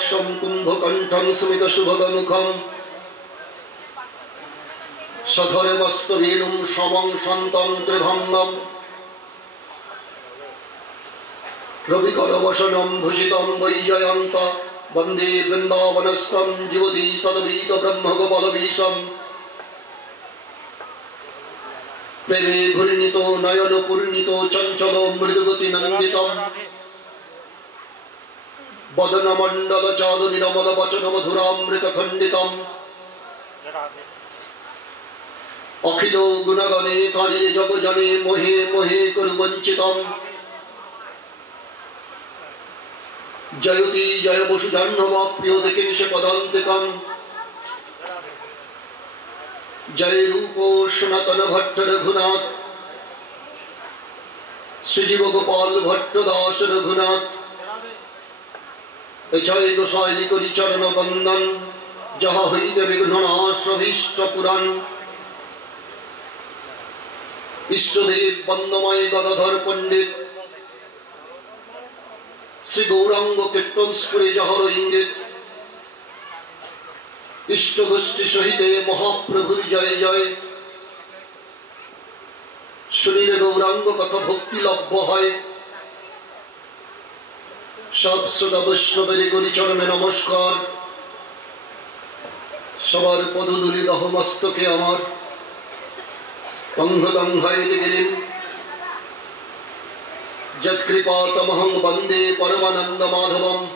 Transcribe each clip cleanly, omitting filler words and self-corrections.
कृपाक्षं कुम्भकण्ठं स्मितशुभगमुखं सधरमस्तवेणुं समं सन्तं त्रिभङ्गम् रविकरवसनं भूषितं वैजयन्त वन्दे वृन्दावनस्थं जीवति सद्वृत ब्रह्मगोपालवीशम् प्रेमे घूर्णितो नयन पूर्णितो चञ्चलो मृदुगतिनन्दितं वदनमण्डल चारुनिरमल वचन मधुरामृतखण्डितम् अखिलो गुणगणे कालिले जगजने मोहे मोहे कुरुवञ्चितम् जयति जय वसुधन्व प्रिय देखेशे पदान्तिकम् जय रूपो सनातन भट्ट रघुनाथ श्रीजीव गोपाल भट्ट दास रघुनाथ जय गोसाई करि चरण बंदन जहाँ हईते विघ्ननाश अभीष्ट पुराण इष्टदेव बंदमय गदाधर पंडित श्री गौरांग कीर्तनस्पुरे जहर इंगित इष्ट गोष्ठी सहित महाप्रभुर जय जय सुनिले गौरांग कथा भक्ति लभ्य है सब श्रोता वैष्णवेर करि चरणे नमस्कार सबार पदधूलि दह मस्तके आमार अंगदंघायते गिरिं यत्कृपातमहं वन्दे परमानंद माधवम्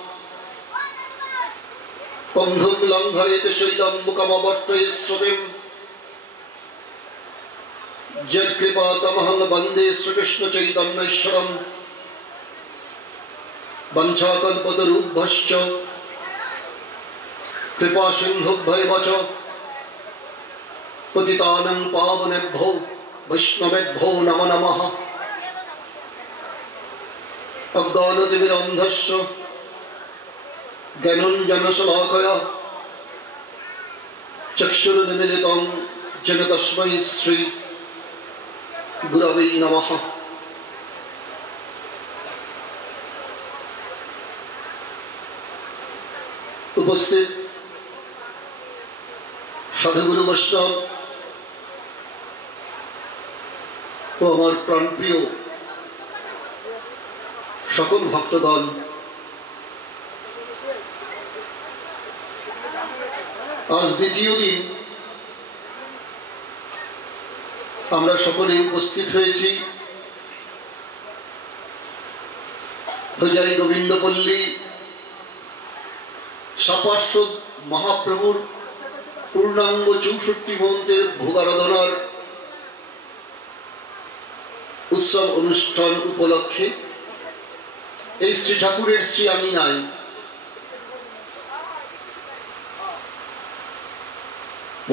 पंधुं लंघयते शैलं मुखमवर्तये श्रुतिं यत्कृपातमहं वन्दे श्रीकृष्ण चैतन्येश्वरम् वंशाकल्पतरुभ्यश्च कृपा सिन्धुभ्यैव च पतितानां पावनेभ्यो वैष्णवेभ्यो नमो नमः अज्ञानतिमिरान्धस्य ज्ञानाञ्जनशलाकया चक्षुरुन्मीलितं येन तस्मै श्री गुरवे नमः। उपस्थित साधुगुरु वैष्णव तो हमार प्राणप्रिय सकल भक्तगण आज द्वितीय दिन আমরা সকলে উপস্থিত হয়েছি হজাই গোবিন্দপল্লী সাপার্শ্বদ মহাপ্রভুর পূর্ণাঙ্গ 64 মন্ত্রের ভোগারাধনার উৎসব অনুষ্ঠান উপলক্ষে এই শ্রী ঠাকুরের শ্রী আমিনায়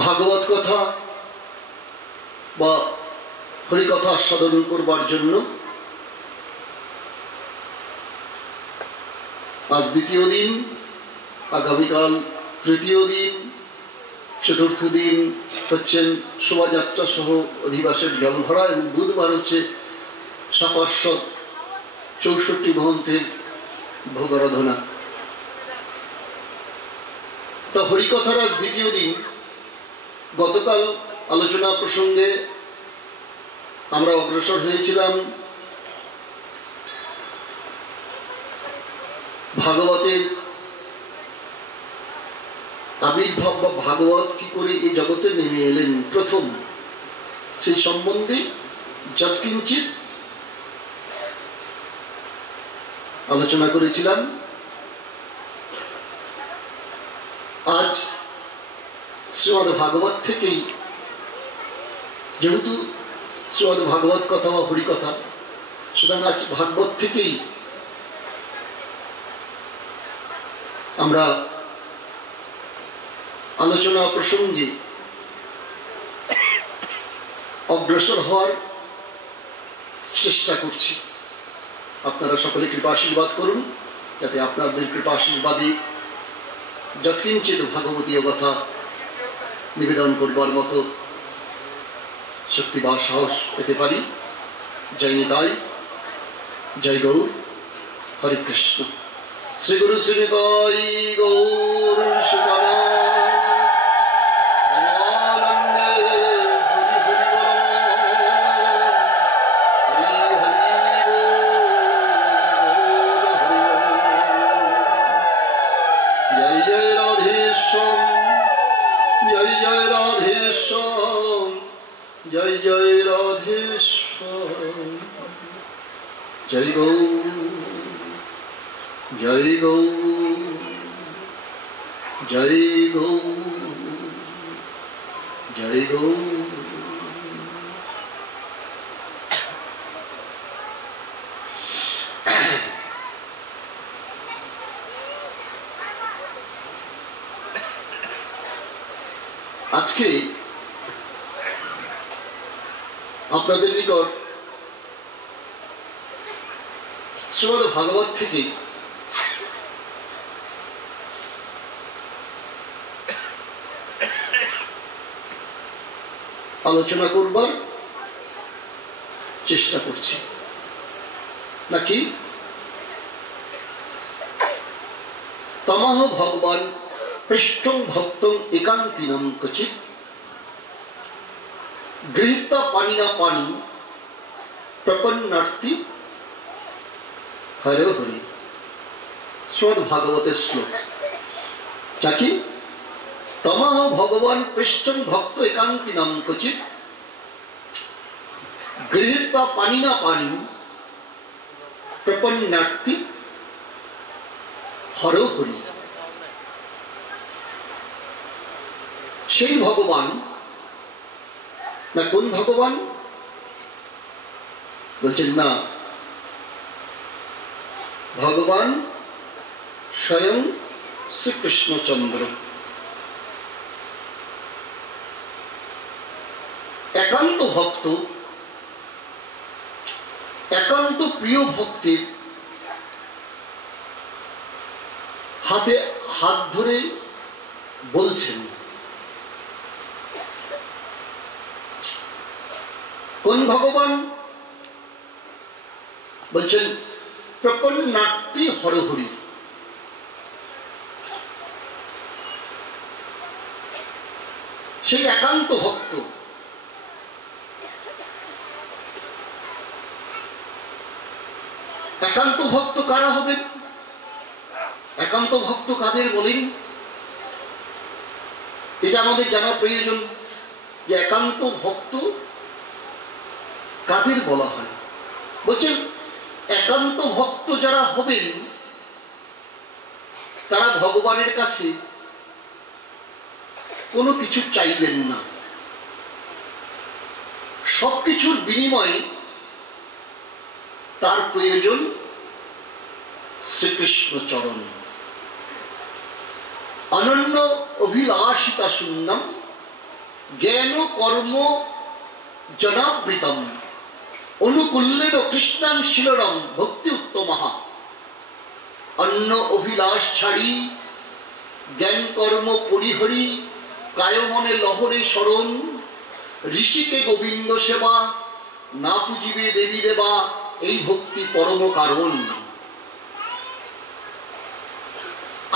ভাগবত কথা বা হরিকথা আস্বাদন করবার জন্য আজ দ্বিতীয় দিন, আগামীকাল তৃতীয় দিন, চতুর্থ দিন হচ্ছেন শোভাযাত্রা সহ অধিবাসের জলভরা এবং বুধবার হচ্ছে সাপার্শ্বদ 64 মহন্তের ভোগারাধনা। তা হরিকথার আজ দ্বিতীয় দিন। গতকাল আলোচনা প্রসঙ্গে আমরা অগ্রসর হয়েছিলাম ভাগবতের আবির্ভাব বা ভাগবত কি করে এই জগতে নেমে এলেন প্রথম, সেই সম্বন্ধে যৎকিঞ্চিৎ আলোচনা করেছিলাম। আজ শ্রীমদ ভাগবত থেকেই, যেহেতু শ্রীমদ ভাগবত কথা বা হরিকথা, সুতরাং আজ ভাগবত থেকেই আমরা আলোচনা প্রসঙ্গে অগ্রসর হওয়ার চেষ্টা করছি। আপনারা সকলে কৃপা আশীর্বাদ করুন, যাতে আপনাদের কৃপা আশীর্বাদে যৎকিঞ্চিৎ ভাগবতীয় কথা নিবেদন করবার মতো শক্তি বা সাহস পেতে পারি। জয় নিতাই, জয় গৌর, হরে কৃষ্ণ। শ্রী গুরু শ্রী নিতাই গৌর সীতানন্দে হরি হরি জয় জয় রাধেশ্যাম জয় জয় রাধেশ্যাম জয় জয় রাধেশ্যাম জয় গৌর জয় গৌর জয় গৌর জয় গৌর। আজকে আপনাদের নিকট শ্রীমদ্ ভাগবত থেকে আলোচনা করবার চেষ্টা করছি নাকি তমহ ভগবান পৃষ্ঠং ভক্তং একান্তিনম কচিৎ গৃহীতা পানিনা পানি প্রপন্নার্থী হরে হরি। শ্রীমদ্ ভাগবতের শ্লোক নাকি তমহ ভগবান পৃষ্ঠং ভক্ত একান্তিনম কচিৎ গৃহীতা পানিনা পানি প্রপন্নার্থী হরে হরি। সেই ভগবান না কোন ভগবান বলছেন না, ভগবান স্বয়ং শ্রীকৃষ্ণচন্দ্র। একান্ত ভক্ত, একান্ত প্রিয় ভক্তের হাতে হাত ধরে বলছেন কোন ভগবান বলছেন প্রপন্নার্থী হরহরি। সেই একান্ত ভক্ত, একান্ত ভক্ত কারা হবেন? একান্ত ভক্ত কাদের বলেন? এটা আমাদের জানা প্রয়োজন যে একান্ত ভক্ত কাদের বলা হয়। বলছেন একান্ত ভক্ত যারা হবেন তারা ভগবানের কাছে কোনো কিছু চাইবেন না, সবকিছুর বিনিময়ে তার প্রয়োজন শ্রীকৃষ্ণ চরণ। অনন্য অভিলাষিতা শূন্যম জ্ঞান কর্ম জনাবৃতম অনুকূল্যেন কৃষ্ণান শিলরম ভক্তি উত্তমঃ। অন্য অভিলাষ ছাড়ি জ্ঞান কর্ম পরিহরি কায় মনে লহরে স্মরণ ঋষিকে গোবিন্দ সেবা না পুজিবে দেবী দেবা এই ভক্তি পরম কারণ।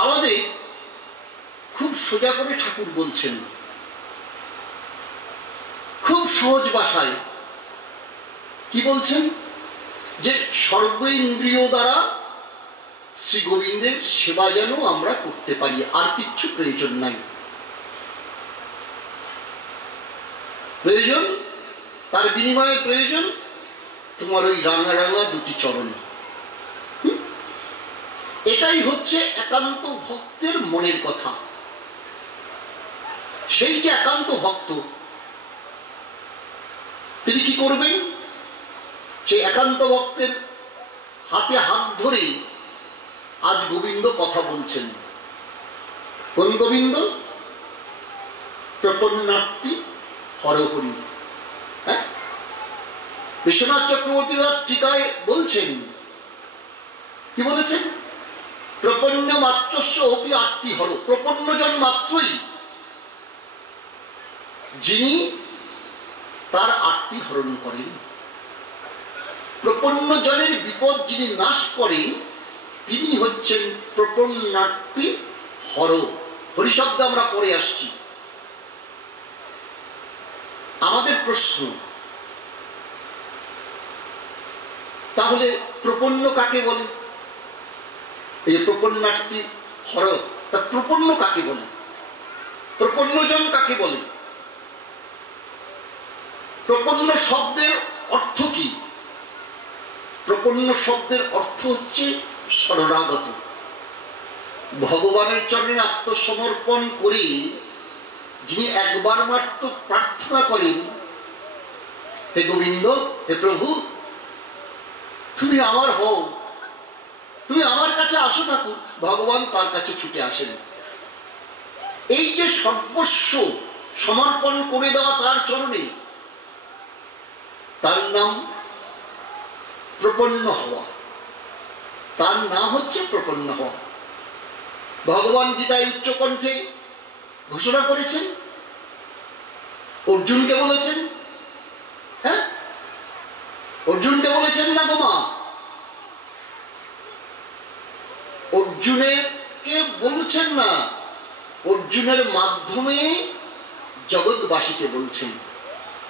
আমাদের খুব সোজা করে ঠাকুর বলছেন, খুব সহজ ভাষায় কি বলছেন যে সর্বেন্দ্রিয় দ্বারা শ্রী গোবিন্দের সেবা যেন আমরা করতে পারি, আর কিচ্ছু প্রয়োজন নাই। প্রয়োজন তার বিনিময়ে প্রয়োজন তোমার ওই রাঙা রাঙা দুটি চরণ। এটাই হচ্ছে একান্ত ভক্তের মনের কথা। সেই যে একান্ত ভক্ত তিনি কি করবেন? সেই একান্ত ভক্তের হাতে হাত ধরে আজ গোবিন্দ কথা বলছেন। কোন গোবিন্দ? প্রপন্নার্থী হরহরি। হ্যাঁ, বিশ্বনাথ চক্রবর্তী টিকায় বলছেন, কি বলেছেন? প্রপন্ন মাত্রস্য অপি আর্তি হর। প্রপন্ন জন মাত্রই যিনি তার আর্তি হরণ করেন, প্রপন্ন জনের বিপদ যিনি নাশ করেন তিনি হচ্ছেন প্রপন্নার্থী হর। হরিশব্দ আমরা পড়ে আসছি। আমাদের প্রশ্ন, তাহলে প্রপন্ন কাকে বলে? এই যে প্রপন্নার্থী হর, তা প্রপন্ন কাকে বলে? প্রপন্নজন কাকে বলে? প্রপন্ন শব্দের অর্থ কি? প্রপন্ন শব্দের অর্থ হচ্ছে শরণাগত। ভগবানের চরণে আত্মসমর্পণ করে যিনি একবার মাত্র প্রার্থনা করেন, হে গোবিন্দ, হে প্রভু, তুমি আমার হও, তুমি আমার কাছে আসো ঠাকুর, ভগবান তার কাছে ছুটে আসেন। এই যে সর্বস্ব সমর্পণ করে দেওয়া তার চরণে, তার নাম প্রপন্ন হওয়া। তার নাম হচ্ছে প্রপন্ন হওয়া। ভগবান গীতায় উচ্চকণ্ঠে ঘোষণা করেছেন, অর্জুনকে বলেছেন, হ্যাঁ অর্জুনকে বলেছেন না গো মা, অর্জুনকে বলছেন না, অর্জুনের মাধ্যমে জগৎবাসীকে বলছেন।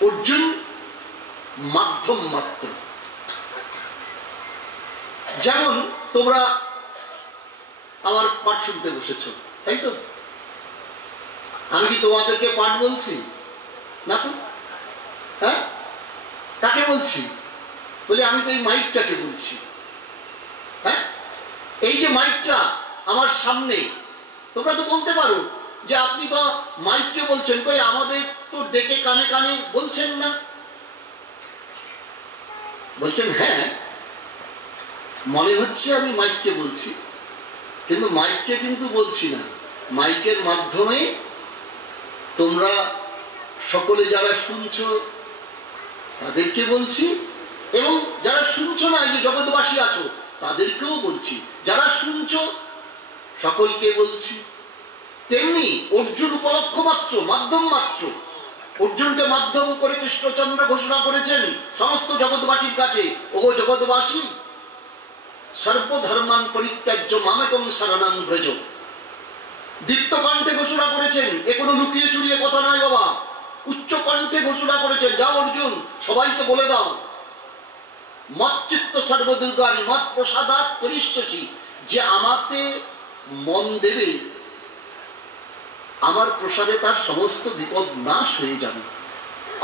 অর্জুন মাধ্যম মাত্র। যেমন তোমরা আমার পাঠ শুনতে বসেছ, তাই তো? আমি কি তোমাদেরকে পাঠ বলছি না তো? হ্যাঁ, কাকে বলছি? বলি আমি তো এই মাইকটাকে বলছি। হ্যাঁ, এই যে মাইকটা আমার সামনে, তোমরা তো বলতে পারো যে আপনি তো মাইককে বলছেন, কই আমাদের তো ডেকে কানে কানে বলছেন না। বলছেন হ্যাঁ, মনে হচ্ছে আমি মাইককে বলছি, কিন্তু মাইককে কিন্তু বলছি না। মাইকের মাধ্যমে তোমরা সকলে যারা শুনছো তাদেরকে বলছি, এবং যারা শুনছো না, এই যে জগৎবাসী আছো তাদেরকেও বলছি। যারা শুনছো সকলকে বলছি। তেমনি অর্জুন উপলক্ষ মাত্র, মাধ্যম মাত্র। অর্জুনকে মাধ্যম করে কৃষ্ণচন্দ্র ঘোষণা করেছেন সমস্ত জগৎবাসীর কাছে, ওগো জগৎবাসী, সর্বধর্মান পরিত্যাজ্য মামেকং শরণং ব্রজ। দীপ্ত কণ্ঠে ঘোষণা করেছেন, এ কোনো লুকিয়ে চুরিয়ে কথা নয় বাবা, উচ্চ কণ্ঠে ঘোষণা করেছেন, যাও অর্জুন, সবাইকে বলে দাও, মচ্চিত্ত সর্বদুর্গানি মত প্রসাদাৎ করিষ্যসি, যে আমাকে মন দেবে আমার প্রসাদে তার সমস্ত বিপদ নাশ হয়ে যাবে।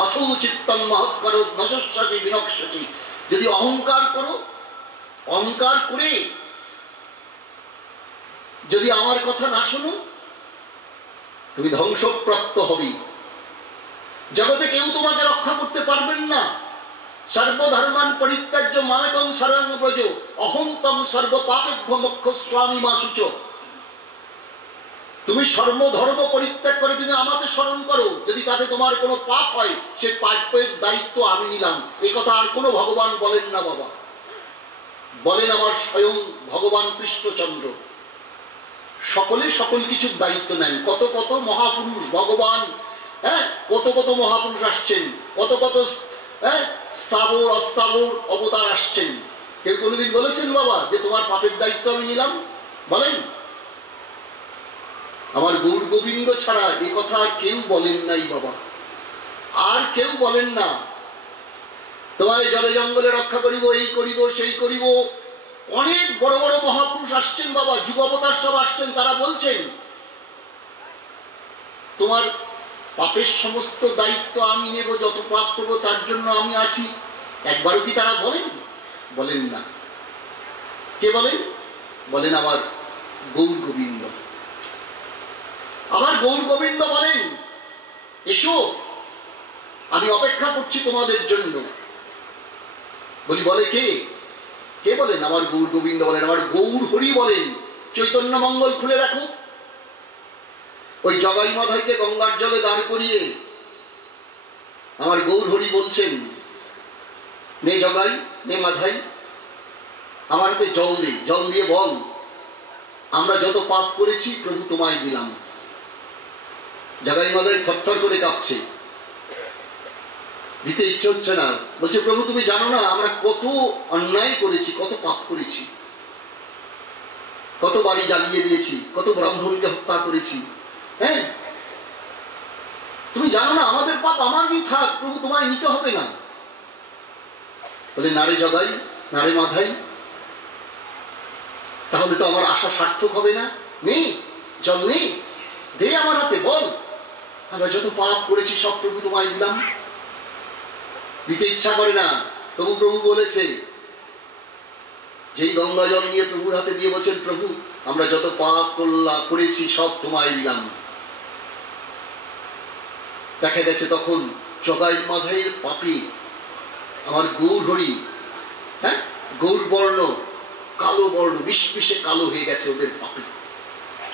অথৌ চিত্তং মহৎকর নশস্যসি বিনক্ষ্যসি, যদি অহংকার করো, অহংকার করে যদি আমার কথা না শোনো, তুমি ধ্বংসপ্রাপ্ত হবে। জগতে কেউ তোমাকে রক্ষা করতে পারবেন না। সর্বধর্মান পরিত্যাজ্য মামেকং শরণং ব্রজ, অহং তং সর্ব পাপেভ্যো মোক্ষয়িষ্যামি মা শুচো। তুমি সর্বধর্ম পরিত্যাগ করে তুমি আমাকে স্মরণ করো, যদি তাতে তোমার কোনো পাপ হয়, সে পাপের দায়িত্ব আমি নিলাম। এই কথা আর কোনো ভগবান বলেন না বাবা, বলেন আমার স্বয়ং ভগবান কৃষ্ণচন্দ্র। সকলে সকল কিছুর দায়িত্ব নেন। কত কত মহাপুরুষ ভগবান, হ্যাঁ, কত কত মহাপুরুষ আসছেন, কত কত স্থাবর অস্থাবর অবতার আসছেন। কেউ কোনোদিন বলেছেন বাবা যে তোমার পাপের দায়িত্ব আমি নিলাম? বলেন? আমার গৌর গোবিন্দ ছাড়া এ কথা কেউ বলেন নাই বাবা, আর কেউ বলেন না। তোমায় জলে জঙ্গলে রক্ষা করিব, এই করিব, সেই করিব। অনেক বড় বড় মহাপুরুষ আসছেন বাবা, যুগাবতার সব আসছেন, তারা বলছেন তোমার পাপের সমস্ত দায়িত্ব আমি নেব, যত পাপ করবো তার জন্য আমি আছি। একবারও কি তারা বলেন? বলেন না। কে বলেন? বলেন আমার গৌর গোবিন্দ। আমার গৌর গোবিন্দ বলেন, এসো, আমি অপেক্ষা করছি তোমাদের জন্য। বলি বলে কে? কে বলেন? আমার গৌর গোবিন্দ বলেন, আমার গৌর হরি বলেন। চৈতন্য মঙ্গল খুলে দেখো, ওই জগাই মাধাইকে গঙ্গার জলে দাঁড় করিয়ে আমার গৌর হরি বলছেন, নে জগাই, নে মাধাই, আমার হাতে জল দে, জল দিয়ে বল আমরা যত পাপ করেছি প্রভু তোমায় দিলাম। জগাই মাধাই থরথর করে কাঁপছে, দিতে ইচ্ছে হচ্ছে না। বলছে প্রভু তুমি জানো না আমরা কত অন্যায় করেছি, কত পাপ করেছি। কত বাড়ি জ্বালিয়ে দিয়েছি, কত ব্রাহ্মণকে হত্যা করেছি। হ্যাঁ, তুমি জানো না আমাদের পাপ আমারই থাক, প্রভু তোমায় নিতে হবে না। বলে নারে জগাই, নারে মাধাই, তাহলে তো আমার আশা সার্থক হবে না। নেই, জল নেই, দে আমার হাতে, বল আমরা যত পাপ করেছি সব প্রভু তোমায় দিলাম। দিতে ইচ্ছা করে না, তবু প্রভু বলেছে, যেই গঙ্গা জল নিয়ে প্রভুর হাতে দিয়ে বলছেন, প্রভু আমরা যত পাপ করেছি সব তোমায় দিলাম। দেখা গেছে তখন জগাই মাধাইয়ের পাপে আমার গৌর হরি, হ্যাঁ, গৌর বর্ণ কালো বর্ণ, বিষ কালো হয়ে গেছে ওদের পাপে।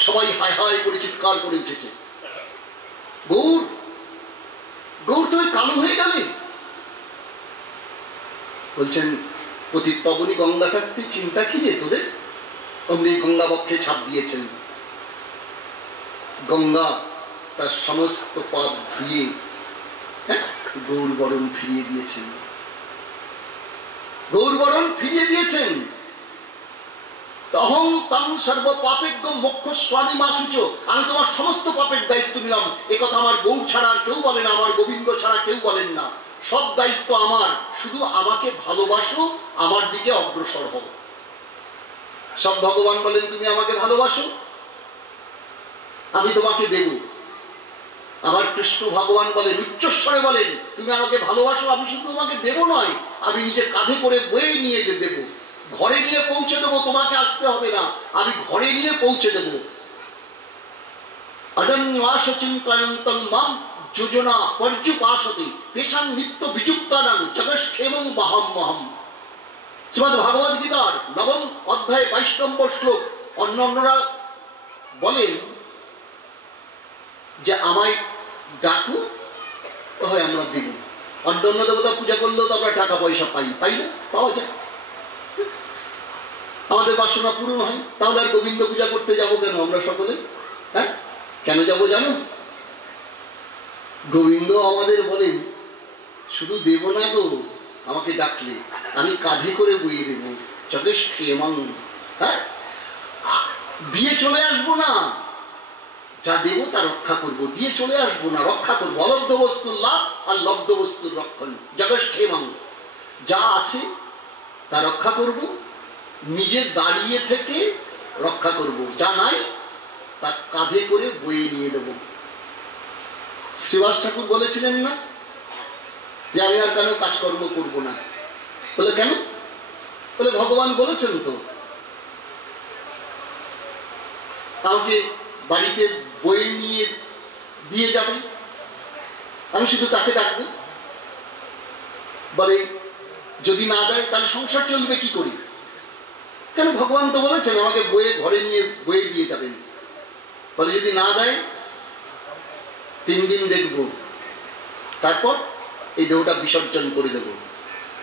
সবাই হায় হায় করে চিৎকার করে উঠেছে, গৌর গৌর তুমি কালো হয়ে গেলে। বলছেন পতিত পাবনী গঙ্গা থাকতে চিন্তা কি রে তোদের? অমনি গঙ্গা বক্ষে ছাপ দিয়েছেন। গঙ্গা তার সমস্ত পাপ ধুয়ে গৌর বরণ ফিরিয়ে দিয়েছেন, গৌর বরণ ফিরিয়ে দিয়েছেন। অহং তাং সর্ব পাপেজ্ঞ মোক্ষ স্বামী মাসুচ, আমি তোমার সমস্ত পাপের দায়িত্ব নিলাম। একথা আমার গৌর ছাড়া আর কেউ বলে না, আমার গোবিন্দ ছাড়া কেউ বলেন না। সব দায়িত্ব আমার, শুধু আমাকে ভালোবাসো, আমার দিকে অগ্রসর হও। সব ভগবান বলেন তুমি আমাকে ভালোবাসো, আমি তোমাকে দেব। আমার কৃষ্ণ ভগবান বলেন, উচ্চস্বরে বলেন, তুমি আমাকে ভালোবাসো, আমি শুধু তোমাকে দেব নয়, আমি নিজের কাঁধে করে বয়ে নিয়ে যে দেব, ঘরে নিয়ে পৌঁছে দেবো। তোমাকে আসতে হবে না, আমি ঘরে নিয়ে পৌঁছে দেব। অনন্যাস চিন্তয়ন্তং মাম যোজনা পর্যুপাসতে তেষাং নিত্য বিযুক্তানাং জগৎক্ষেমং বাহম্যহম। শ্রীমদ্ ভগবদ গীতার 9ম অধ্যায় 22 নম্বর শ্লোক। অন্যান্যরা বলেন যে আমায় ডাকু, হয় আমরা দেব। অন্যান্য দেবতা পূজা করলেও তো আমরা টাকা পয়সা পাই না, পাওয়া যায়, আমাদের বাসনা পূরণ হয়। তাহলে আর গোবিন্দ পূজা করতে যাবো কেন আমরা সকলে? হ্যাঁ, কেন যাবো জানো? গোবিন্দ আমাদের বলেন, শুধু দেব না গো, আমাকে ডাকলে আমি কাঁধে করে বইয়ে দেব। জগৎক্ষেমং, হ্যাঁ, দিয়ে চলে আসবো না, যা দেব তা রক্ষা করবো, দিয়ে চলে আসবো না, রক্ষা করবো। অলব্ধ বস্তুর লাভ আর লব্ধ বস্তুর রক্ষণ। জগৎক্ষেমং, যা আছে তা রক্ষা করব, নিজে দাঁড়িয়ে থেকে রক্ষা করব, যা নাই তা কাঁধে করে বয়ে নিয়ে দেব। শ্রীবাস ঠাকুর বলেছিলেন না যে আমি আর কেন কাজকর্ম করব না? বলে কেন? বলে ভগবান বলেছেন তো আমাকে বাড়িতে বয়ে নিয়ে দিয়ে যাবে, আমি শুধু তাকে ডাকবো। বলে যদি না দেয় তাহলে সংসার চলবে কি করি? কেন? ভগবান তো বলেছেন আমাকে বয়ে ঘরে নিয়ে বয়ে দিয়ে যাবেন। বলে যদি না দেয় 3 দিন দেখব, তারপর এই দেহটা বিসর্জন করে দেব।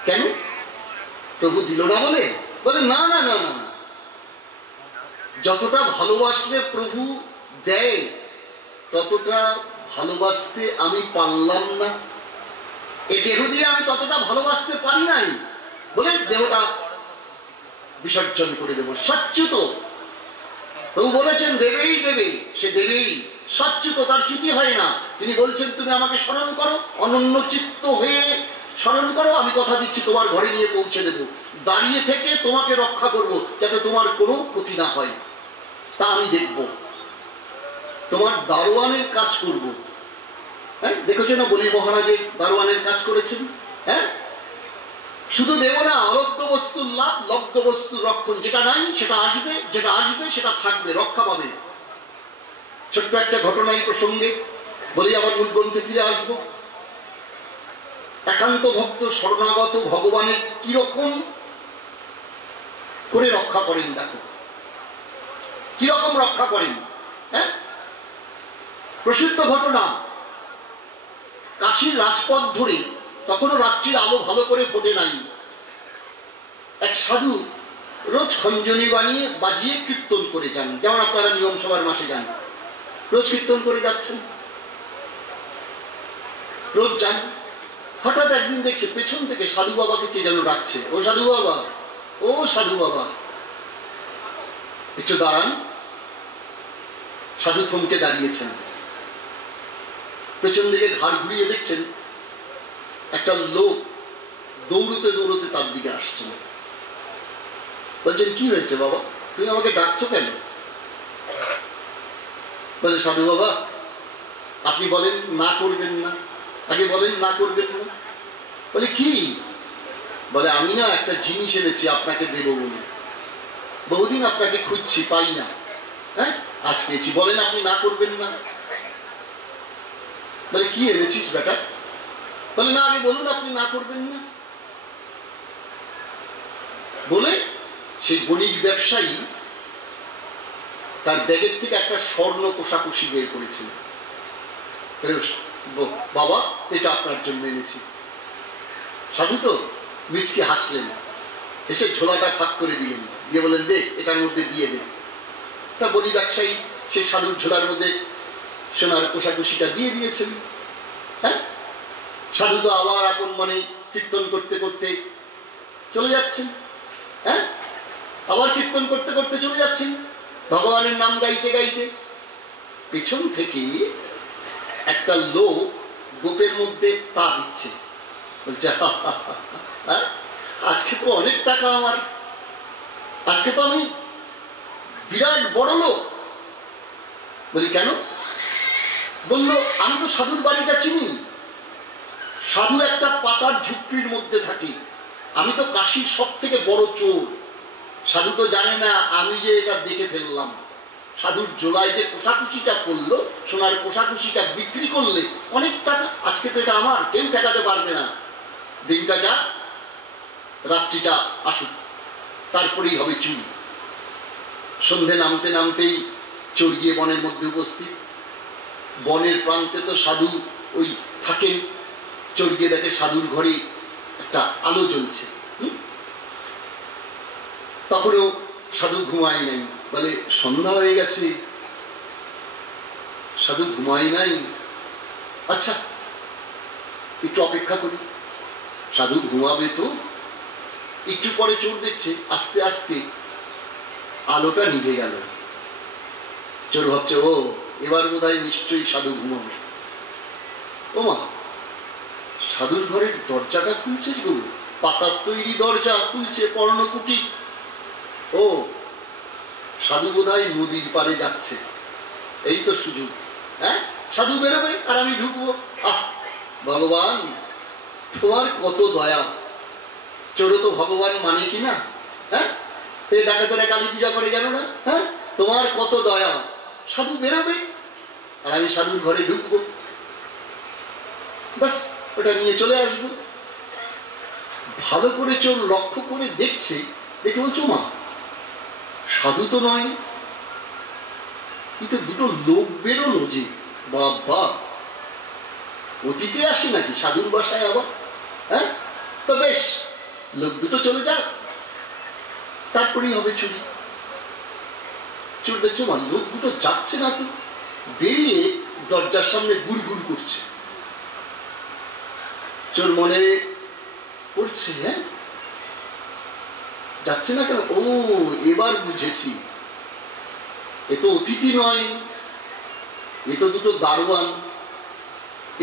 কেন? প্রভু দিল না বলে? বলে না না না না, যতটা ভালোবাসলে প্রভু দেয় ততটা ভালোবাসতে আমি পারলাম না, এই দেহ দিয়ে আমি ততটা ভালোবাসতে পারি নাই, বলে দেহটা বিসর্জন করে দেব। সচ্যুত প্রভু বলেছেন দেবেই দেবে, সে দেবেই। সচ্যুত, তার চ্যুতি হয় না। তিনি বলছেন তুমি আমাকে স্মরণ করো, অনন্য চিত্ত হয়ে স্মরণ করো, আমি কথা দিচ্ছি তোমার ঘরে নিয়ে পৌঁছে দেব। দাঁড়িয়ে থেকে তোমাকে রক্ষা করব, যাতে তোমার কোনো ক্ষতি না হয়, তা আমি দেখব। তোমার দারোয়ানের কাজ করব। হ্যাঁ, দেখেছো না বলি মহারাজের দারোয়ানের কাজ করেছেন? হ্যাঁ, শুধু দেব না, অলব্ধ বস্তুর লাভ, লব্ধ বস্তুর রক্ষণ। যেটা নাই সেটা আসবে, যেটা আসবে সেটা থাকবে, রক্ষা পাবে। ছোট্ট একটা ঘটনা এই প্রসঙ্গে বলি, আবার মূল গ্রন্থে ফিরে আসবো। একান্ত ভক্ত শরণাগত ভগবানের কিরকম করে রক্ষা করেন, দেখো কিরকম রক্ষা করেন। হ্যাঁ, প্রসিদ্ধ ঘটনা, কাশীর রাজপথ ধরে, তখনও রাত্রির আলো ভালো করে ফোটে নাই, এক সাধু রোজ খঞ্জনি বাজিয়ে কীর্তন করে যান, যেমন আপনারা নিয়ম সভার মাসে যান, রোজ কীর্তন করে যাচ্ছেন, রোজ যান। হঠাৎ একদিন দেখছে পেছন থেকে সাধু বাবাকে কে যেন ডাকছে, ও সাধু বাবা, ও সাধু বাবা। একটু দাঁড়ান। সাধু থমকে দাঁড়িয়েছেন, পেছন দিকে ঘাড় ঘুরিয়ে দেখছেন একটা লোক দৌড়তে দৌড়তে তার দিকে আসছেন। বলছেন, কি হয়েছে বাবা, তুমি আমাকে ডাকছো কেন? বলে, সাধু বাবা, আপনি বলেন না করবেন না, আগে বলেন না করবেন না। বলে, কি? বলে, আমি না একটা জিনিস এনেছি আপনাকে দেবো বলে, বহুদিন আপনাকে খুঁজছি, পাই না, হ্যাঁ আজ পেয়েছি, বলেন আপনি না করবেন না। বলে, কি এনেছিস বেটা? বলে, না আগে বলুন আপনি না করবেন না। বলে সেই বণিক ব্যবসায়ী তার ব্যাগের থেকে একটা স্বর্ণ কোষাকুষি বের করেছিল। বাবা, এটা আপনার জন্য এনেছি। সাধু তো মিচকে হাসলেন, এসে ঝোলাটা ফাঁক করে দিলেন, দিয়ে বলেন, দে, এটার মধ্যে দিয়ে দে। তা বণিক ব্যবসায়ী সেই সাধুর ঝোলার মধ্যে সোনার কোষাকুষিটা দিয়ে দিয়েছেন। হ্যাঁ, সাধু তো আবার আপন মনে কীর্তন করতে করতে চলে যাচ্ছেন। হ্যাঁ, আবার কীর্তন করতে করতে চলে যাচ্ছেন, ভগবানের নাম গাইতে গাইতে। পেছন থেকে একটা লোক গোপের মধ্যে তা দিচ্ছে, বলছে, আজকে তো অনেক টাকা আমার, আজকে তো আমি বিরাট বড় লোক। বলি, কেন? বললো, আমি তো সাধুর বাড়িটা চিনি, সাধু একটা পাতার ঝুপড়ির মধ্যে থাকি, আমি তো কাশীর সব থেকে বড় চোর। সাধু তো জানে না আমি যে এটা দেখে ফেললাম। সাধুর জোলায় যে কোষাকুষিটা পড়লো, সোনার কোষাকুষিটা বিক্রি করলে অনেক টাকা, আজকে তো এটা আমার, কেউ ঠেকাতে পারবে না। দিনটা যা, রাত্রিটা আসুক, তারপরেই হবে চুরি। সন্ধে নামতে নামতেই চোর গিয়ে বনের মধ্যে উপস্থিত। বনের প্রান্তে তো সাধু ওই থাকেন। চোর গিয়ে দেখে সাধুর ঘরে একটা আলো জ্বলছে। তখনও সাধু ঘুমায় নাই। বলে, সন্ধ্যা হয়ে গেছে, সাধু ঘুমায় নাই, আচ্ছা একটু অপেক্ষা করি, সাধু ঘুমাবে তো। একটু পরে চোর দেখছে আস্তে আস্তে আলোটা নিভে গেল। চোর ভাবছে, ও এবার বোধহয় নিশ্চয়ই সাধু ঘুমাবে। ও মা, সাধুর ঘরের দরজাটা খুলছে গো, পাতার তৈরি দরজা খুলছে, পর্ণকুটি। ও, সাধু বোধহয় নদীর পাড়ে যাচ্ছে, এই তো সুযোগ। হ্যাঁ, সাধু বেরোবে আর আমি ঢুকবো। আহ, ভগবান তোমার কত দয়া। চোরও তো ভগবান মানে কি না? হ্যাঁ, সে ডাকাতেরা কালী পূজা করে গেল না? হ্যাঁ, তোমার কত দয়া। সাধু বেরোবে আর আমি সাধুর ঘরে ঢুকবো, বাস ওটা নিয়ে চলে আসবো। ভালো করে চোর লক্ষ্য করে দেখছে, দেখে বলছো, মা সাধু তো নয়, কিন্তু দুটো লোক বেরোলো যে, বাবা অতীতে আসে নাকি সাধুর বাসায় আবার? হ্যাঁ, তো বেশ, লোক দুটো চলে যাক, তারপরেই হবে চুরি। চোর দেখছো, মা লোক দুটো যাচ্ছে না তো, বেরিয়ে দরজার সামনে গুড় গুড় করছে। চোর মনে পড়ছে, হ্যাঁ যাচ্ছে না কেন? ও, এবার বুঝেছি, এ তো অতিথি নয়, এ তো দুটো দারোয়ান,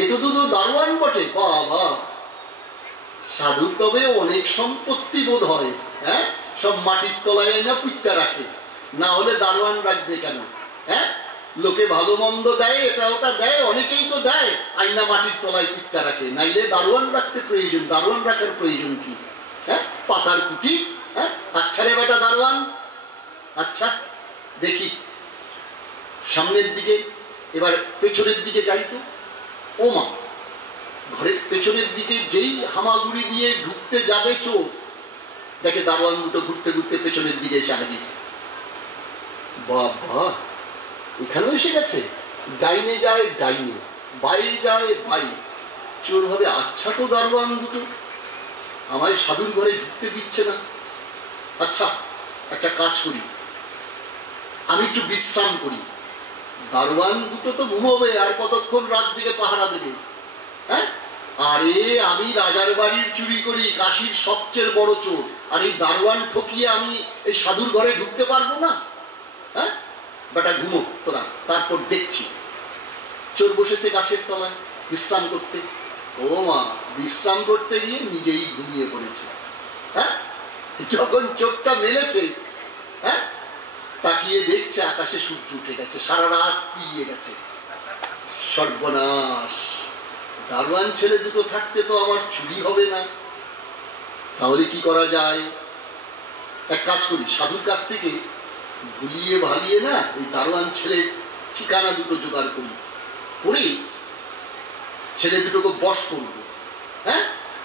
এ তো দুটো দারোয়ান বটে। বাবা, সাধুর তবে অনেক সম্পত্তি বোধ হয়। হ্যাঁ, সব মাটির তলায় না পুঁততে রাখে, না হলে দারোয়ান রাখবে কেন? হ্যাঁ, লোকে ভালো মন্দ দেয়, এটা ওটা দেয়, অনেকেই তো দেয়, আইনা মাটির তলায় পুঁততে রাখে, নাইলে দারোয়ান রাখতে প্রয়োজন। দারোয়ান রাখার প্রয়োজন কি? হ্যাঁ, পাতার কুটি। হ্যাঁ, আচ্ছা রে বেটা দারোয়ান, আচ্ছা দেখি সামনের দিকে, এবার পেছনের দিকে যাই তো। ও মা, ঘরের পেছনের দিকে যেই হামাগুড়ি দিয়ে ঢুকতে যাবে চোর, দেখে দারোয়ান দুটো ঘুরতে ঘুরতে পেছনের দিকে এসে হাজির। বাবা, এখানেও এসে গেছে। ডাইনে যায় ডাইনে, বাইরে যায় বাইরে। চোর ভাবে, আচ্ছা তো দারোয়ান দুটো আমায় সাধুর ঘরে ঢুকতে দিচ্ছে না। আচ্ছা একটা কাজ করি, আমি একটু বিশ্রাম করি। দারোয়ান দুটো তো ঘুমোবে, আর কতক্ষণ রাত জেগে পাহারা দেবে? হ্যাঁ, আরে আমি রাজার বাড়ির চুরি করি, কাশীর সবচেয়ে বড় চোর, আর এই দারোয়ান ঠকিয়ে আমি এই সাধুর ঘরে ঢুকতে পারবো না? বেটা ঘুমো তোরা, তারপর দেখছি। চোর বসেছে গাছের তলায় বিশ্রাম করতে। ও মা, বিশ্রাম করতে গিয়ে নিজেই ঘুমিয়ে পড়েছে। হ্যাঁ, যখন চোখটা মেলেছে, হ্যাঁ, তাকিয়ে দেখছে আকাশে সূর্য উঠে গেছে, সারা রাত পিয়ে গেছে। সর্বনাশ, দারোয়ান ছেলে দুটো থাকতে তো আমার চুরি হবে না, তাহলে কি করা যায়? এক কাজ করি, সাধুর কাছ থেকে ভুলিয়ে ভালিয়ে না ওই দারোয়ান ছেলের ঠিকানা দুটো জোগাড় করি, করে ছেলে দুটোকে বশ করবো। হ্যাঁ,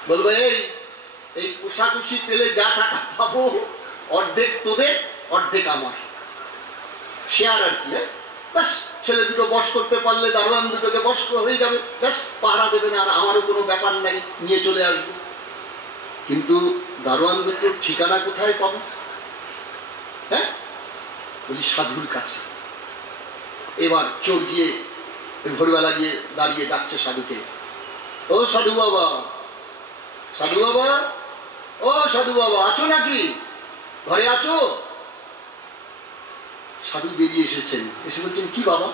বলবো এই কোষাকুষি পেলে যা টাকা পাবো অর্ধেক তোদের অর্ধেক আমার, শেয়ার আর কি। হ্যাঁ, ব্যাস ছেলে দুটো বশ করতে পারলে দারোয়ান দুটোকে বশ হয়ে যাবে, ব্যাস পাহারা দেবে না, আর আমারও কোনো ব্যাপার নাই, নিয়ে চলে আসবো। কিন্তু দারোয়ান দুটোর ঠিকানা কোথায় পাবো? হ্যাঁ, বলি সাধুর কাছে। এবার চোর গিয়ে ভোরবেলা গিয়ে দাঁড়িয়ে ডাকছে সাধুকে, ও সাধু বাবা, সাধু বাবা, ও সাধু বাবা, আছো নাকি? ঘরে আছো? সাধু বেরিয়ে এসেছেন, এসে বলছেন, কি বাবা?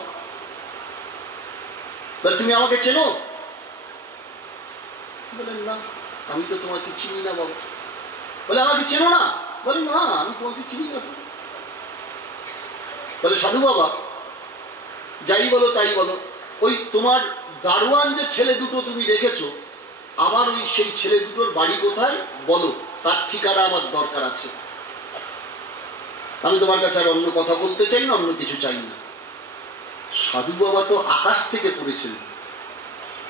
বলে, তুমি আমাকে চেনো? বলেন, না, আমি তো তোমাকে চিনি না বাবা। বলে, আমাকে চেনো না? বলে, না, আমি তোমাকে চিনি না। বলে, সাধু বাবা, যাই বলো তাই বলো, ওই তোমার দারোয়ান যে ছেলে দুটো তুমি রেখেছো, আমার ওই সেই ছেলে দুটোর বাড়ি কোথায় বলো, তার ঠিকানা আমার দরকার আছে। আমি তোমার কাছে আর অন্য কথা বলতে চাই না, অন্য কিছু চাই না। সাধু বাবা তো আকাশ থেকে পড়েছেন।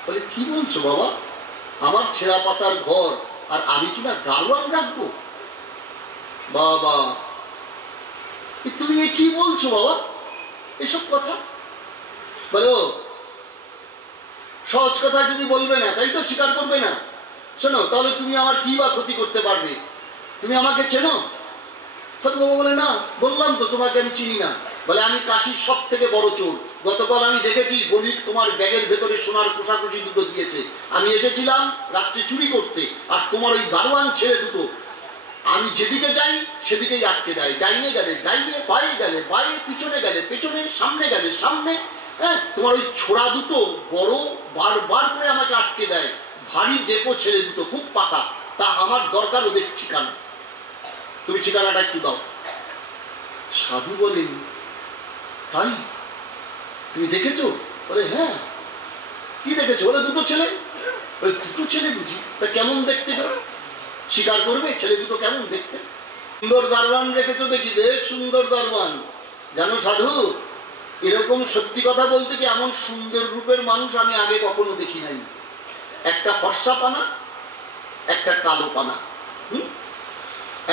বলে, কি বলছো বাবা? আমার ছেঁড়া পাতার ঘর, আর আমি কিনা দারোয়ান রাখবো? বাবা, তুমি এ কি বলছো বাবা, এসব কথা? বলো, সহজ কথা তুমি বলবে না, তাই তো, স্বীকার করবে না। শোনো, তাহলে তুমি আমার কি বা ক্ষতি করতে পারবে? তুমি আমাকে চেনো? সাধু বাবা বলে, না, বললাম তো তোমাকে আমি চিনি না। বলে, আমি কাশীর সব থেকে বড় চোর। গতকাল আমি দেখেছি বণিক তোমার ব্যাগের ভেতরে সোনার কোষাকুষি দুটো দিয়েছে। আমি এসেছিলাম রাত্রে চুরি করতে, আর তোমার ওই দারোয়ান ছেলে দুটো আমি যেদিকে যাই সেদিকেই আটকে দেয়। ডাইনে গেলে ডাইনে, বায়ে গেলে বায়ে, পিছনে গেলে পেছনে, সামনে গেলে সামনে। হ্যাঁ, তোমার ওই ছোড়া দুটো বড় বারবার করে আমাকে আটকে দেয়। ভারী ডেপো ছেলে দুটো, খুব পাকা। তা আমার দরকার ওদের ঠিকানা, তুমি ঠিকানাটা একটু দাও। সাধু বলেন, তাই তুমি দেখেছো? বলে, হ্যাঁ। কি দেখেছো? বলে, দুটো ছেলে। বলে, দুটো ছেলে বুঝি? তা কেমন দেখতে? স্বীকার করবে ছেলে দুটো কেমন দেখতে? সুন্দর দারোয়ান রেখেছো দেখি, বেশ সুন্দর দারোয়ান। জানো সাধু, এরকম সত্যি কথা বলতে কি এমন সুন্দর রূপের মানুষ আমি আগে কখনো দেখি নাই। একটা ফর্সা পানা, একটা কালো পানা।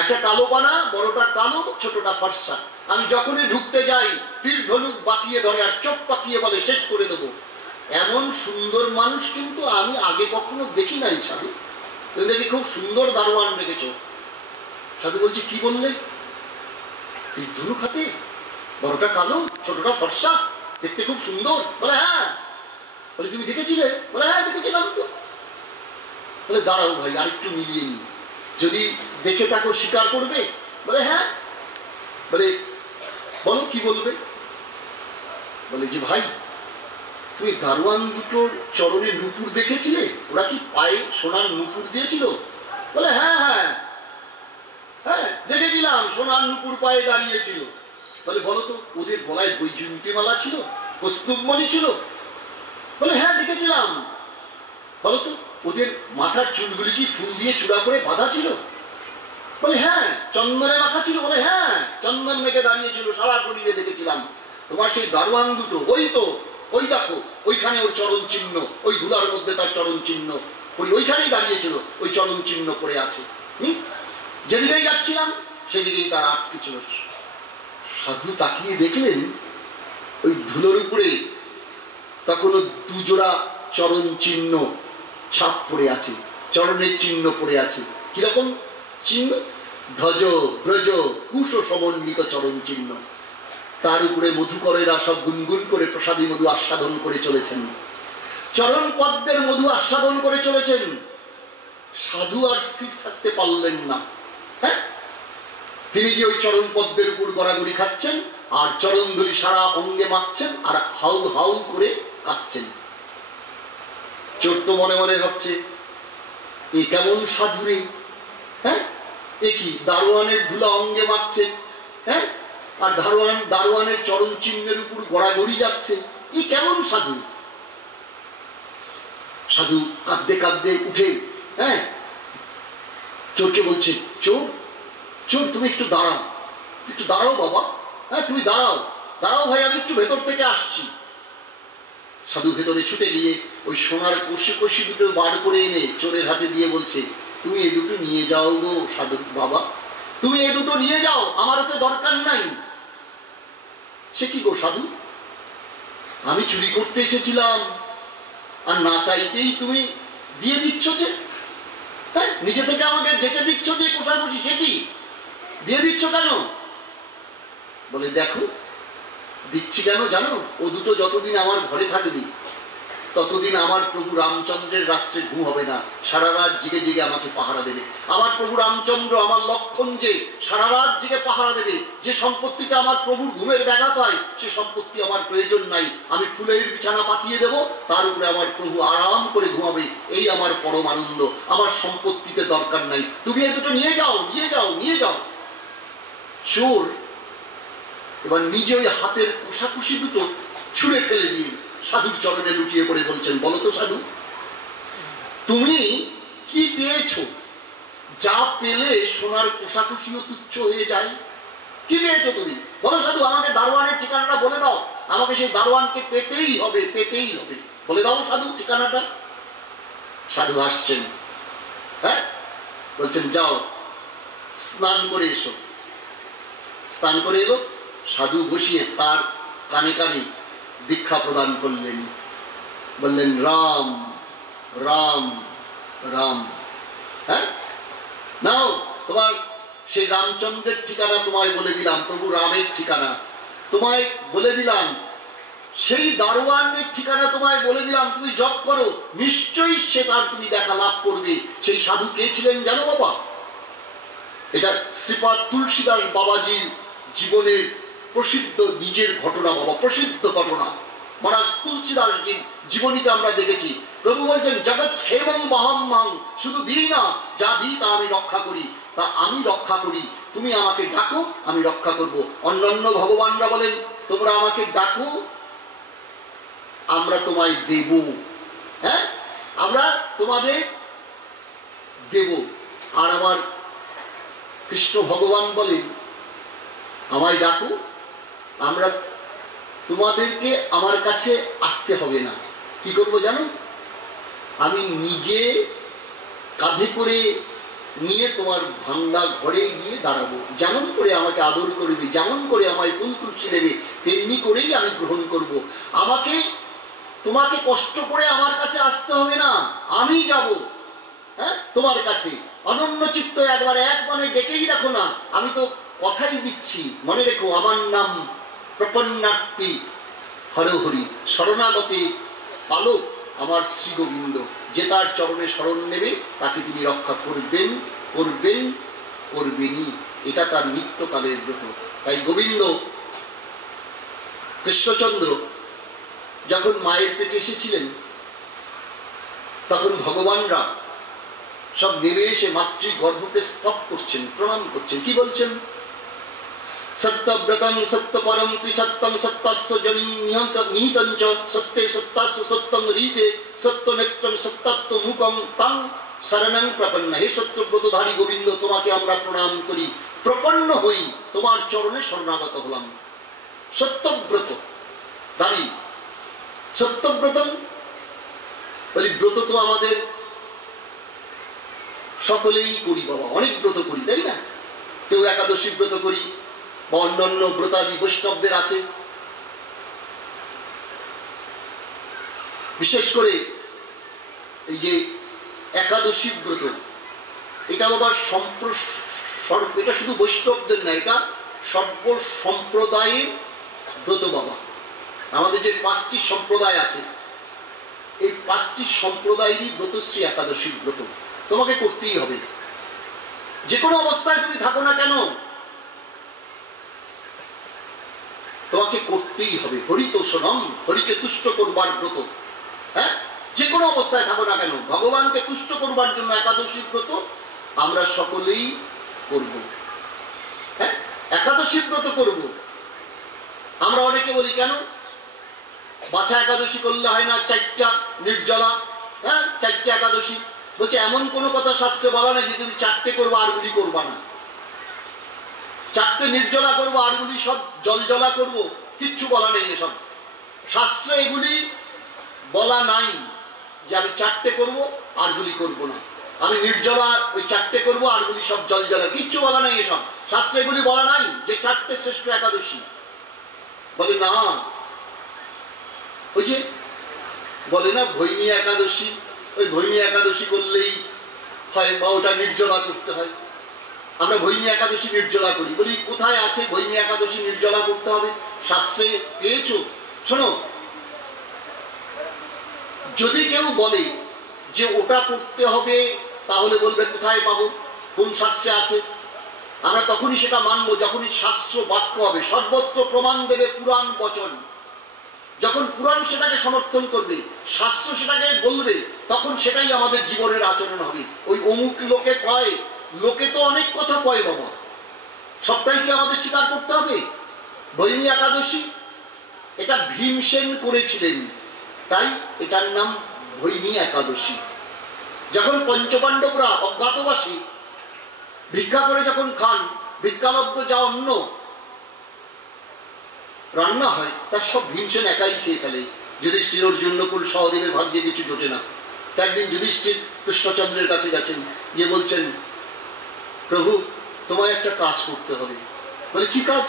একটা কালো পানা, বড়টা কালো, ছোটটা ফর্সা। আমি যখনই ঢুকতে যাই তীর ধনুক বাঁকিয়ে ধরে আর চোখ পাকিয়ে বলে, শেষ করে দেবো। এমন সুন্দর মানুষ কিন্তু আমি আগে কখনো দেখি নাই সাধু। তুমি দেখি খুব সুন্দর দারোয়ান রেখেছ। সাধু বলছি, কি বললে? তীর ধনুক হাতে, বড়টা কালো, ছোটটা ফর্সা, দেখতে খুব সুন্দর। বলে, হ্যাঁ। বলে, তুমি দেখেছিলে? বলে, হ্যাঁ, দেখেছিলাম তো। বলে, দাঁড়াও ভাই, আরেকটু মিলিয়ে নি, যদি দেখে থাকো স্বীকার করবে? বলে, হ্যাঁ। বলে, বলো কি বলবে? বলে যে, ভাই, তুমি দারোয়ান দুটোর চরণে নুপুর দেখেছিলে? ওরা কি পায়ে সোনার নুপুর দিয়েছিল? বলে, হ্যাঁ হ্যাঁ হ্যাঁ, দেখেছিলাম, সোনার নুপুর পায়ে দাঁড়িয়েছিল। বলে, বলো তো, ওদের গলায় বৈজয়ন্তীমালা ছিল? কস্তুভমণি ছিল? বলে, হ্যাঁ, দেখেছিলাম। বলো তো, ওদের মাথার চুলগুলি কি ফুল দিয়ে চূড়া করে বাঁধা ছিল? বলে, হ্যাঁ। চন্দনে মাখা ছিল? বলে, হ্যাঁ, চন্দন মেখে দাঁড়িয়েছিল, সারা শরীরে দেখেছিলাম। তোমার সেই দারোয়ান দুটো, ওই তো, ওই দেখো, ওইখানে ওর চরণ চিহ্ন, ওই ধুলার মধ্যে তার চরণ চিহ্ন, ওইখানেই দাঁড়িয়েছিল, ওই চরণ চিহ্ন পড়ে আছে। যেদিকেই যাচ্ছিলাম সেদিকেই তার আটকে ছিল। সাধু তাকিয়ে দেখলেন ওই ধুলোর উপরে তখনও দুজোড়া চরণ চিহ্ন ছাপ পড়ে আছে, চরণের চিহ্ন পড়ে আছে। কিরকম চিহ্ন? ধ্বজ ব্রজ কুশ সমন্বিত চরণ চিহ্ন। তার উপরে মধুকরেরা সব গুনগুন করে প্রসাদী মধু আস্বাদন করে চলেছেন, চরণ পদ্মের মধু আস্বাদন করে চলেছেন। সাধু আর স্থির থাকতে পারলেন না। হ্যাঁ, তিনি যে ওই চরণ পদ্মের উপর গড়াগড়ি খাচ্ছেন, আর চরণ ধরি সারা অঙ্গে মাখছেন আর হাউল হাউল করে কাঁদছেন। চোর তো মনে মনে ভাবছে এ কেমন সাধুরে, হ্যাঁ, এ কি দারোয়ানের ধুলা অঙ্গে মাখছে, হ্যাঁ, আর দারোয়ানের চরণ চিহ্নের উপর গড়াগড়ি যাচ্ছে, এ কেমন সাধু। সাধু কাঁদতে কাঁদতে উঠে, হ্যাঁ, চোরকে বলছে, চোর চোর তুমি একটু দাঁড়াও, একটু দাঁড়াও বাবা, হ্যাঁ তুমি দাঁড়াও, দাঁড়াও ভাই, আমি একটু ভেতর থেকে আসছি। সাধু ভেতরে ছুটে গিয়ে ওই সোনার কষি কষি দুটো বার করে এনে চোরের হাতে দিয়ে বলছে, তুমি এ দুটো নিয়ে যাও গো সাধু বাবা, তুমি এ দুটো নিয়ে যাও, আমারও তো দরকার নাই। সে কি গো সাধু, আমি চুরি করতে এসেছিলাম আর না চাইতেই তুমি দিয়ে দিচ্ছ যে, হ্যাঁ, নিজে থেকে আমাকে যেচে দিচ্ছ যে কোষাকুষি, সে কি দিয়ে দিচ্ছ কেন? বলে দেখো দিচ্ছি কেন জানো, ও দুটো যতদিন আমার ঘরে থাকবি ততদিন আমার প্রভু রামচন্দ্রের রাত্রে ঘুম হবে না, সারা রাত জেগে জেগে আমাকে পাহারা দেবে। আমার প্রভু রামচন্দ্র আমার লক্ষণ যে সারা রাত জেগে পাহারা দেবে। যে সম্পত্তিতে আমার প্রভুর ঘুমের ব্যাঘাত হয় সে সম্পত্তি আমার প্রয়োজন নাই, আমি ফুলের বিছানা পাতিয়ে দেব, তার উপরে আমার প্রভু আরাম করে ঘুমাবে, এই আমার পরম আনন্দ, আমার সম্পত্তিতে দরকার নাই, তুমি এই দুটো নিয়ে যাও, নিয়ে যাও, নিয়ে যাও। চোর এবার নিজে ওই হাতের কোষাকুষি দুটো ছুঁড়ে ফেলে দিয়ে সাধুর চরণে লুটিয়ে পড়ে বলছেন, বলো তো সাধু তুমি কি পেয়েছো? যা পেলে সোনার কোষাকুষিও তুচ্ছ হয়ে যায়, কি পেয়েছো তুমি বলো সাধু, আমাকে দারোয়ানের ঠিকানাটা বলে দাও, আমাকে সেই দারোয়ানকে পেতেই হবে, পেতেই হবে, বলে দাও সাধু ঠিকানাটা। সাধু আসছেন, হ্যাঁ, বলছেন যাও স্নান করে এসো। স্নান করে এলো, সাধু বসিয়ে তার কানে কানে দীক্ষা প্রদান করলেন, বললেন রাম রাম রাম, হ্যাঁ, নাও তোমার সেই রামচন্দ্রের ঠিকানা তোমায় বলে দিলাম, প্রভু রামের ঠিকানা তোমায় বলে দিলাম, সেই দারোয়ানের ঠিকানা তোমায় বলে দিলাম, তুমি জপ করো, নিশ্চয়ই সে তার তুমি দেখা লাভ করবে। সেই সাধু কে ছিলেন জানো বাবা? এটা শ্রীপাদ তুলসীদাস বাবাজির জীবনের প্রসিদ্ধ নিজের ঘটনা বাবা, প্রসিদ্ধ ঘটনা। মহারাজ তুলসীদাসজির জীবনীতে আমরা দেখেছি, প্রভু বলছেন জগৎ ক্ষেমং বাহাম্মাং, শুধু দিই না, যা দিই তা আমি রক্ষা করি, তা আমি রক্ষা করি, তুমি আমাকে ডাকো আমি রক্ষা করব। অন্যান্য ভগবানরা বলেন তোমরা আমাকে ডাকো আমরা তোমায় দেব, হ্যাঁ, আমরা তোমাদের দেব। আর আমার কৃষ্ণ ভগবান বলেন আমায় ডাকো, আমরা তোমাদেরকে আমার কাছে আসতে হবে না, কি করবো জানো, আমি নিজে কাঁধে করে নিয়ে তোমার ভাঙ্গা ঘরে গিয়ে দাঁড়াবো, যেমন করে আমাকে আদর করবে, যেমন করে আমায় ফুল তুলসী দেবে, তেমনি করেই আমি গ্রহণ করব। আমাকে তোমাকে কষ্ট করে আমার কাছে আসতে হবে না, আমি যাব, হ্যাঁ, তোমার কাছে অনন্য চিত্ত একবারে এক মনে ডেকেই দেখো না, আমি তো কথাই দিচ্ছি, মনে রেখো আমার নাম প্রপন্নার্থী হরহরি, শরণাগতি পালক আমার শ্রী গোবিন্দ, যে তার চরণে শরণ নেবে তাকে তিনি রক্ষা করবেন, করবেন, করবেনই, এটা তার নিত্যকালের ব্রত। তাই গোবিন্দ কৃষ্ণচন্দ্র যখন মায়ের পেটে এসেছিলেন তখন ভগবানরা সব নেমে এসে মাতৃগর্ভকে স্তব করছেন, প্রণাম করছেন, কি বলছেন, সত্যব্রতং সত্যপরম ত্রিসত্যং সত্যস্য জনি নিহিতঞ্চ সত্যে সত্তাস্য সত্যং রীতে সত্যনেত্রং সত্তাত্ম মুখং তাং শরণং প্রপন্ন। হে সত্যব্রতধারী গোবিন্দ, তোমাকে আমরা প্রণাম করি, প্রপন্ন হই, তোমার চরণে শরণাগত হলাম। সত্যব্রত ধারী, সত্যব্রতং বলি ব্রত তো আমাদের সকলেই করি বাবা, অনেক ব্রত করি, তাই না? কেউ একাদশী ব্রত করি বা অন্যান্য ব্রতাদি বৈষ্ণবদের আছে। বিশেষ করে এই যে একাদশী ব্রত, এটা আবার এটা শুধু বৈষ্ণবদের না, এটা সর্ব সম্প্রদায়ের ব্রত বাবা। আমাদের যে 5টি সম্প্রদায় আছে, এই 5টি সম্প্রদায়েরই ব্রতশ্রী একাদশী ব্রত তোমাকে করতেই হবে, যে কোনো অবস্থায় তুমি থাকো না কেন। তোমাকে করতেই হবে। হরিতোষণম, হরিকে তুষ্ট করবার ব্রত। হ্যাঁ, যে কোনো অবস্থায় থাকো না কেন, ভগবানকে তুষ্ট করবার জন্য একাদশী ব্রত আমরা সকলেই করব। হ্যাঁ, একাদশী ব্রত করব। আমরা অনেকে বলি কেন বাছা একাদশী করলে হয় না, চারটা নির্জলা, হ্যাঁ চারটে একাদশী। বলছে এমন কোনো কথা শাস্ত্রে বলা নেই যে তুমি চারটে করবো আরগুলি করবা না। চারটে নির্জলা করবো আরগুলি সব জলজলা করবো, কিচ্ছু বলা নেই। এসব শাস্ত্রে এগুলি বলা নাই যে আমি চারটে করবো আরগুলি করবো না, আমি নির্জলা ওই চারটে করবো আরগুলি সব জলজলা, কিচ্ছু বলা নাই। এসব শাস্ত্রে এগুলি বলা নাই যে চারটে শ্রেষ্ঠ একাদশী। বলে না, ওই যে বলে না ভৈমী একাদশী, ওই ভৈমী একাদশী করলেই হয় বা ওটা নির্জলা করতে হয়। আমরা ভৈমী একাদশী নির্জলা করি, বলি কোথায় আছে ভৈমী একাদশী নির্জলা করতে হবে? শাস্ত্রে পেয়েছো? শোনো, যদি কেউ বলে যে ওটা করতে হবে তাহলে বলবে কোথায় পাবো, কোন শাস্ত্রে আছে? আমরা তখনই সেটা মানবো যখনই শাস্ত্র বাক্য হবে। সর্বত্র প্রমাণ দেবে পুরাণ বচন। যখন পুরাণ সেটাকে সমর্থন করবে, শাস্ত্র সেটাকে বলবে, তখন সেটাই আমাদের জীবনের আচরণ হবে। ওই অমুক লোকে কয়, লোকে তো অনেক কথা কয় বাবা, সবটাই কি আমাদের স্বীকার করতে হবে? ভৈমী একাদশী এটা ভীমসেন করেছিলেন, তাই এটার নাম ভৈমী একাদশী। যখন পঞ্চপাণ্ডবরা অজ্ঞাতবাসী ভিক্ষা করে যখন খান, ভিক্ষালব্ধ যা অন্ন রান্না হয় তার সব ভীমসেন একাই খেয়ে ফেলে। যুধিষ্ঠির অর্জুন নকুল সহদেবের ভাগ্যে কিছু জোটে না। একদিন যুধিষ্ঠির কৃষ্ণচন্দ্রের কাছে গেছেন, গিয়ে বলছেন প্রভু তোমায় একটা কাজ করতে হবে। বলে কি কাজ?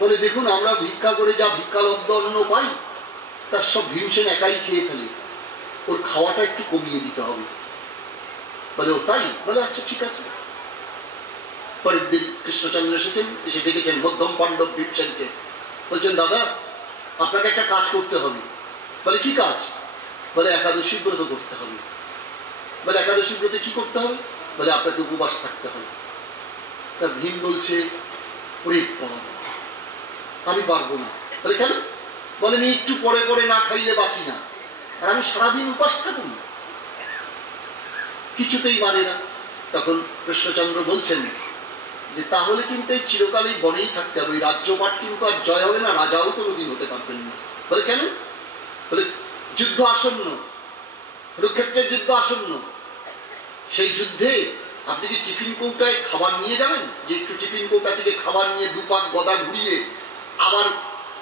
বলে দেখুন আমরা ভিক্ষা করে যা ভিক্ষালব্ধ অন্ন পাই তার সব ভীমসেন একাই খেয়ে ফেলে, ওর খাওয়াটা একটু কমিয়ে দিতে হবে। বলে ও তাই? বলে আচ্ছা ঠিক আছে। পরের দিন কৃষ্ণচন্দ্র এসেছেন, এসে ডেকেছেন মধ্যম পাণ্ডব ভীমসেনকে, বলছেন দাদা আপনাকে একটা কাজ করতে হবে। বলে কি কাজ? বলে একাদশী ব্রত করতে হবে। বলে একাদশী ব্রতে কি করতে হবে? বলে আপনাকে উপবাস থাকতে হবে। তা ভীম বলছে ওরে বাবা আমি পারবো না। বলে কেন? বলে আমি একটু পরে পরে না খাইলে বাঁচি না, আর আমি সারাদিন উপাস থাকুন, কিছুতেই মানে না। তখন কৃষ্ণচন্দ্র বলছেন যে তাহলে কিন্তু এই চিরকালই বনেই থাকতে হবে, ওই রাজ্যপাট কিন্তু আর জয় হবে না, রাজাও কোনোদিন হতে পারবেন না। বলে কেন? বলে যুদ্ধ আসন্ন, কুরুক্ষেত্রের যুদ্ধ আসন্ন, সেই যুদ্ধে আপনি কি টিফিন কৌটায় খাবার নিয়ে যাবেন? যে একটু টিফিন কৌটা থেকে খাবার নিয়ে দুপাক গদা ঘুরিয়ে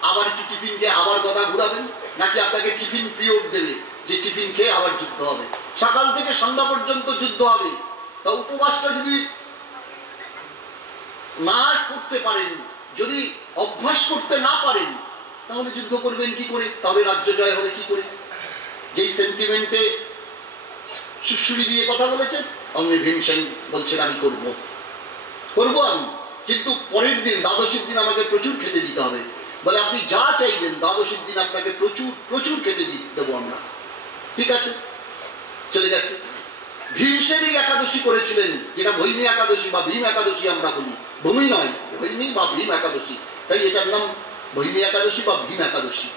আবার একটু টিফিন খেয়ে আবার গদা ঘুরাবেন? নাকি আপনাকে টিফিন পিরিয়ড দেবে যে টিফিন খেয়ে আবার যুদ্ধ হবে? সকাল থেকে সন্ধ্যা পর্যন্ত যুদ্ধ হবে। তা উপবাসটা যদি না করতে পারেন, যদি অভ্যাস করতে না পারেন, তাহলে যুদ্ধ করবেন কি করে? তাহলে রাজ্য জয় হবে কি করে? যেই সেন্টিমেন্টে সুশ্রী দিয়ে কথা বলেছেন, অমনি ভীমসেন বলছেন আমি করব আমি, কিন্তু পরের দিন দ্বাদশীর দিন আমাকে প্রচুর খেতে দিতে হবে। বলে আপনি যা চাইবেন দ্বাদশীর দিন আপনাকে প্রচুর প্রচুর খেতে দেবো আমরা। ঠিক আছে, চলে গেছে। ভীমসেন এই একাদশী করেছিলেন, যেটা ভৈমী একাদশী বা ভীম একাদশী আমরা বলি। ভূমি নয়, ভৈমী বা ভীম একাদশী, তাই এটার নাম ভৈমী একাদশী বা ভীম একাদশী।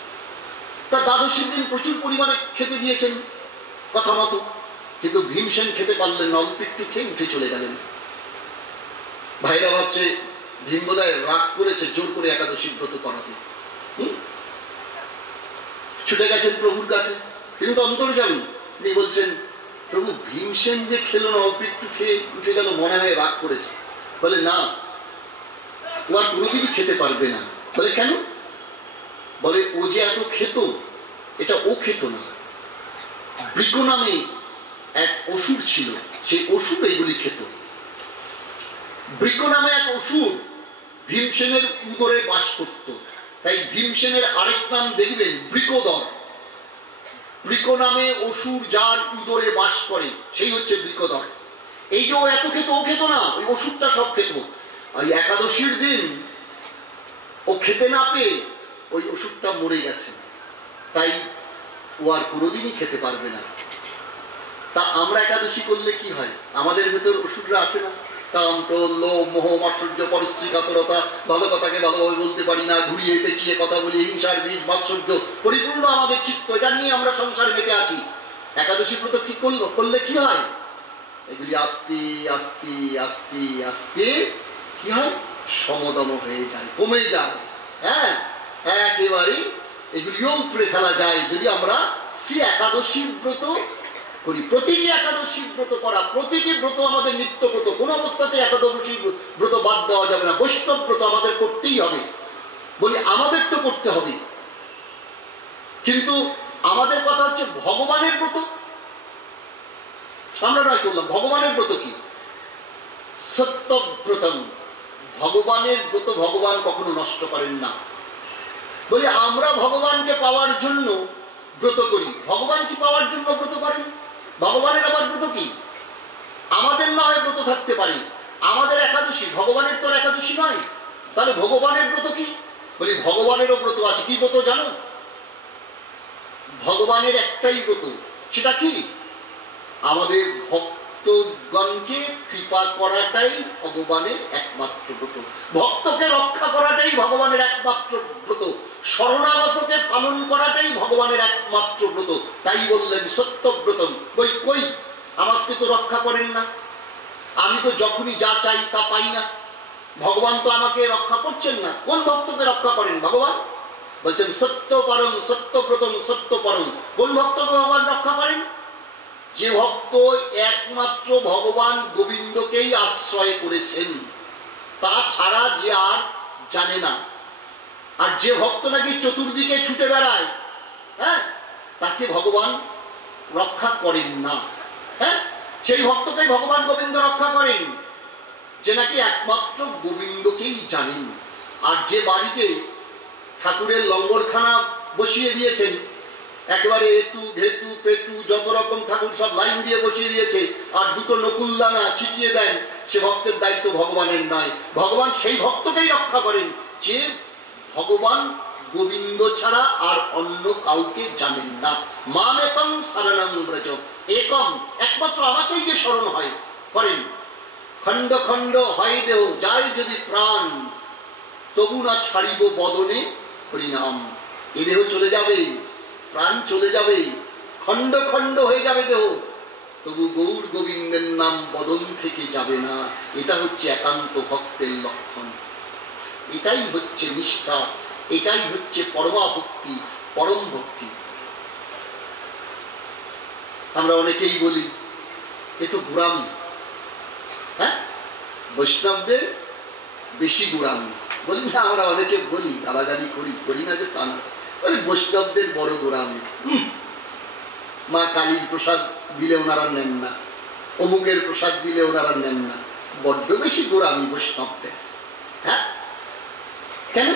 তা দ্বাদশীর দিন প্রচুর পরিমাণে খেতে দিয়েছেন কথা মতো, কিন্তু ভীমসেন খেতে পারলেন না, অল্প একটু খেয়ে উঠে চলে গেলেন। ভাইরা ভাবছে ভীম বোধহয় রাগ করেছে জোর করে একাদশী ব্রত করাতে। ছুটে গেছেন প্রভুর কাছে, তিনি তো অন্তর্যামী। তিনি বলছেন প্রভু ভীমসেন যে খেলো না, অল্প একটু খেয়ে উঠে গেল, মনে হয় রাগ করেছে। বলে না, ও আর কোনোদিনই খেতে পারবে না। বলে কেন? বলে ও যে এত খেত, এটা ও খেত না। বৃক নামে এক অসুর ছিল, সেই অসুর এইগুলি খেত। বৃক নামে এক অসুর ভীমসেনের উদরে বাস করত, তাই ভীমসেনের আরেক নাম দেখবেন বৃকোদর। বৃক নামে অসুর যার উদরে বাস করে সেই হচ্ছে বৃকোদর। এই যে ও এত খেত, ও খেত না, ওই অসুরটা সব খেত। আর একাদশীর দিন ও খেতে না পেয়ে ওই অসুরটা মরে গেছে, তাই ও আর কোনোদিনই খেতে পারবে না। তা আমরা একাদশী করলে কি হয়? আমাদের ভেতর অসুররা আছে না? কাম, ক্রোধ, লোভ, মোহ, মাৎসর্য, পরশ্রী, কাতরতা, ভালো কথাকে ভালোভাবে বলতে পারি না, ঘুরিয়ে পেঁচিয়ে কথা বলি, হিংসার বীজ, মাৎসর্য পরিপূর্ণ আমাদের চিত্ত, এটা নিয়ে আমরা সংসারে মেতে আছি। একাদশী ব্রত কি করলে কি হয়? এগুলি আস্তে আস্তে আস্তে আস্তে কি হয়? সমদম হয়ে যায়, কমে যায়। হ্যাঁ, একেবারে এগুলিও উপরে ফেলা যায় যদি আমরা শ্রী একাদশী ব্রত করি। প্রতিটি একাদশী ব্রত করা, প্রতিটি ব্রত আমাদের নিত্য ব্রত, কোন অবস্থাতে একাদশী ব্রত বাদ দেওয়া যাবে না। বৈষ্ণব ব্রত আমাদের করতেই হবে। বলি আমাদের তো করতে হবে, কিন্তু আমাদের কথা হচ্ছে ভগবানের ব্রত আমরা নয় করলাম। ভগবানের ব্রত কি? সত্যব্রতম, ভগবানের ব্রত ভগবান কখনো নষ্ট করেন না। বলি আমরা ভগবানকে পাওয়ার জন্য ব্রত করি, ভগবান কি পাওয়ার জন্য ব্রত করেন? ভগবানের আবার ব্রত কি? আমাদের না হয় ব্রত থাকতে পারে, আমাদের একাদশী, ভগবানের তো একাদশী নয়। তাহলে ভগবানের ব্রত কি? বলি ভগবানেরও ব্রত আছে। কি ব্রত জানো? ভগবানের একটাই ব্রত, সেটা কি? আমাদের ভক্তগণকে কৃপা করাটাই ভগবানের একমাত্র ব্রত। ভক্তকে রক্ষা করাটাই ভগবানের একমাত্র ব্রত। শরণাগতকে পালন করাটাই ভগবানের একমাত্র ব্রত। তাই বললেন সত্যব্রতম। কই আমাকে তো রক্ষা করেন না, আমি তো যখনই যা চাই তা পাই না। ভগবান তো আমাকে রক্ষা করছেন না। কোন ভক্তকে রক্ষা করেন ভগবান? বলছেন সত্য পরম, সত্যব্রতম, সত্য পরম। কোন ভক্তকে ভগবান রক্ষা করেন? যে ভক্ত একমাত্র ভগবান গোবিন্দকেই আশ্রয় করেছেন, তা ছাড়া যে আর জানে না। আর যে ভক্ত নাকি চতুর্দিকে ছুটে বেড়ায়, হ্যাঁ, তাকে ভগবান রক্ষা করেন না। হ্যাঁ, সেই ভক্তকেই ভগবান গোবিন্দ রক্ষা করেন, যে নাকি একমাত্র গোবিন্দকেই জানেন। আর যে বাড়িতে ঠাকুরের লঙ্গরখানা বসিয়ে দিয়েছেন, একেবারে এতু ঘেতু পেতু যত রকম ঠাকুর সব লাইন দিয়ে বসিয়ে দিয়েছে, আর দুটো নকুলদানা ছিটিয়ে দেন, সে ভক্তের দায়িত্ব ভগবানের নয়। ভগবান সেই ভক্তকেই রক্ষা করেন যে ভগবান গোবিন্দ ছাড়া আর অন্য কাউকে জানেন না। মামেকং শরণং ব্রজ, একম, একমাত্র আমাকেই যে শরণ হয় করেন। খণ্ড খণ্ড হয় দেহ, যায় যদি প্রাণ, তবু না ছাড়িব বদনে হরিনাম। এ দেহ চলে যাবে, প্রাণ চলে যাবে, খণ্ড খণ্ড হয়ে যাবে দেহ, তবু গৌর গোবিন্দের নাম বদন থেকে যাবে না। এটা হচ্ছে একান্ত ভক্তের লক্ষণ, এটাই হচ্ছে নিষ্ঠা, এটাই হচ্ছে পরমা ভক্তি, পরম ভক্তি। আমরা অনেকেই বলি এ তো গোড়ামি। হ্যাঁ, বৈষ্ণবদের বেশি গোড়ামি বলি না, আমরা অনেকে বলি, গালাগালি করি না যে তা না, বলি বৈষ্ণবদের বড় গোড়ামি। মা কালীর প্রসাদ দিলে ওনারা নেন না, অমুকের প্রসাদ দিলে ওনারা নেন না, বড্ড বেশি গোড়ামি বৈষ্ণবদের। হ্যাঁ, কেন?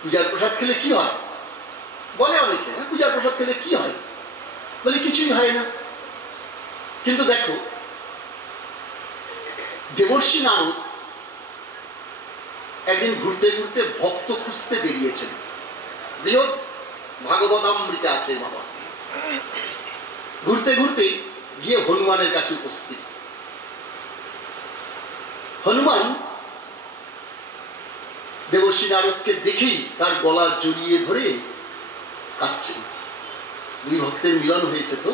পূজার প্রসাদ খেলে কি হয় বলে অনেকে। হ্যাঁ, পূজার প্রসাদ খেলে কি হয়? বলে কিছুই হয় না। কিন্তু দেখো, দেবর্ষি নারদ একদিন ঘুরতে ঘুরতে ভক্ত খুঁজতে বেরিয়েছেন। বৃহৎ ভাগবতামৃতে আছে বাবা। ঘুরতে ঘুরতে গিয়ে হনুমানের কাছে উপস্থিত। হনুমান দেবর্ষি নারদকে দেখেই তার গলা জড়িয়ে ধরে কাঁদছেন। দুই ভক্তের মিলন হয়েছে। তো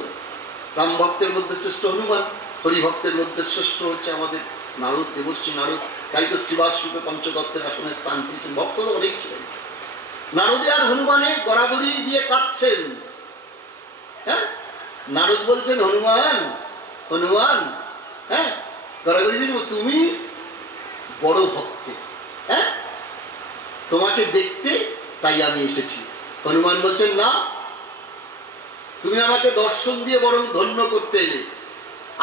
রাম ভক্তের মধ্যে শ্রেষ্ঠ হনুমান, হরি ভক্তের মধ্যে শ্রেষ্ঠ হচ্ছে আমাদের নারদ, দেবর্ষি নারদ। তাই তো শিবাশ্রুপে পঞ্চদত্তের আসনে স্থান পেয়েছেন। ভক্ত তো অনেক ছিলেন। নারদে আর হনুমানে গড়াগড়ি দিয়ে কাঁদছেন। হ্যাঁ, নারদ বলছেন হনুমান, হনুমান, হ্যাঁ, গড়াগড়ি দিয়ে তুমি বড় ভক্ত, হ্যাঁ, তোমাকে দেখতে তাই আমি এসেছি। হনুমান বলছেন না, তুমি আমাকে দর্শন দিয়ে বরং ধন্য করতে এলে।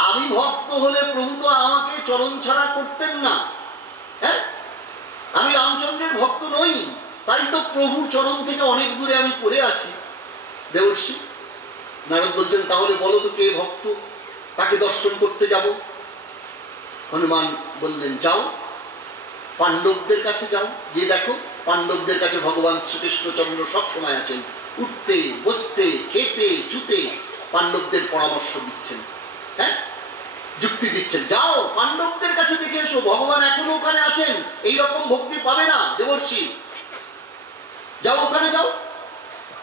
আমি ভক্ত হলে প্রভু তো আমাকে চরণ ছাড়া করতেন না। হ্যাঁ, আমি রামচন্দ্রের ভক্ত নই, তাই তো প্রভুর চরণ থেকে অনেক দূরে আমি পড়ে আছি। দেবর্ষি নারদ বলছেন তাহলে বলো তো কে ভক্ত, তাকে দর্শন করতে যাব। হনুমান বললেন যাও, পাণ্ডবদের কাছে যাও, গিয়ে দেখো পাণ্ডবদের কাছে ভগবান শ্রীকৃষ্ণচন্দ্র সব সময় আছেন, উঠতে বসতে খেতে চুতে পাণ্ডবদের পরামর্শ দিচ্ছেন। হ্যাঁ, যুক্তি দিচ্ছেন, যাও পাণ্ডবদের কাছে দেখে এসো, ভগবান এখনো ওখানে আছেন, এইরকম ভক্তি পাবে না দেবর্ষি, যাও ওখানে যাও।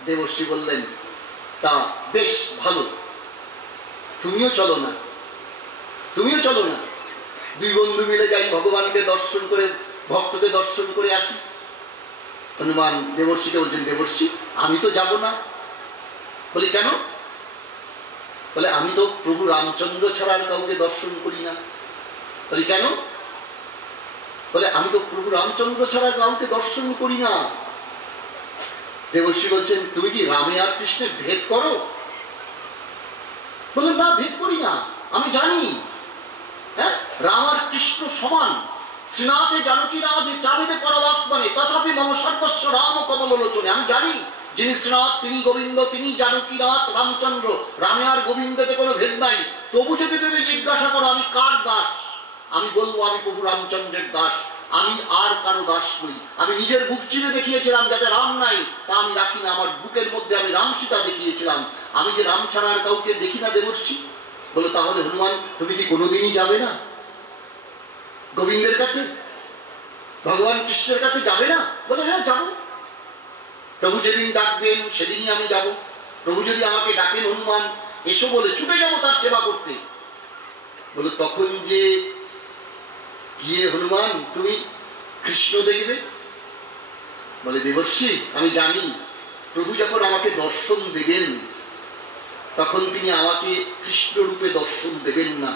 দেবর্ষি বললেন, তা বেশ ভালো, তুমিও চলো না, তুমিও চলো না, দুই বন্ধু মিলে যাই ভগবানকে দর্শন করে, ভক্তকে দর্শন করে আসি। হনুমান দেবর্ষিকে বলছেন, দেবর্ষি আমি তো যাব না। বলি কেন? বলে আমি তো প্রভু রামচন্দ্র ছাড়া আর কাউকে দর্শন করি না। বলি কেন? বলে আমি তো প্রভু রামচন্দ্র ছাড়া কাউকে দর্শন করি না। দেবর্ষি বলছেন, তুমি কি রামে আর কৃষ্ণের ভেদ করো? বললেন, না ভেদ করি না, আমি জানি হ্যাঁ রাম আর কৃষ্ণ সমান। শ্রীনাথে জানকী রাধে চাবিদে পরমাত্মনে তথাপি মম সর্বস্ব রাম কমল লোচনে। আমি জানি যিনি শ্রীনাথ তিনি গোবিন্দ, তিনি জানকীনাথ রামচন্দ্র, রামে আর গোবিন্দতে কোনো ভেদ নাই। তবু যদি তুমি জিজ্ঞাসা করো আমি কার দাস, আমি বলবো আমি প্রভু রামচন্দ্রের দাস, আমি আর কারো দাস নই। আমি নিজের বুক চিরে দেখিয়েছিলাম যাতে রাম নাই তা আমি রাখি না, আমার বুকের মধ্যে আমি রাম সীতা দেখিয়েছিলাম, আমি যে রাম ছাড়া আর কাউকে দেখি না দেবর্ষি। বলে তাহলে হনুমান তুমি কি কোনোদিনই যাবে না গোবিন্দের কাছে, ভগবান কৃষ্ণের কাছে যাবে না? বলে হ্যাঁ যাবো, প্রভু যেদিন ডাকবেন সেদিনই আমি যাব। প্রভু যদি আমাকে ডাকেন হনুমান এসো বলে, ছুটে যাবো তার সেবা করতে। বলে তখন যে গিয়ে হনুমান তুমি কৃষ্ণ দেখবে? বলে দেবর্ষি আমি জানি প্রভু যখন আমাকে দর্শন দেবেন তখন তিনি আমাকে কৃষ্ণ রূপে দর্শন দেবেন না,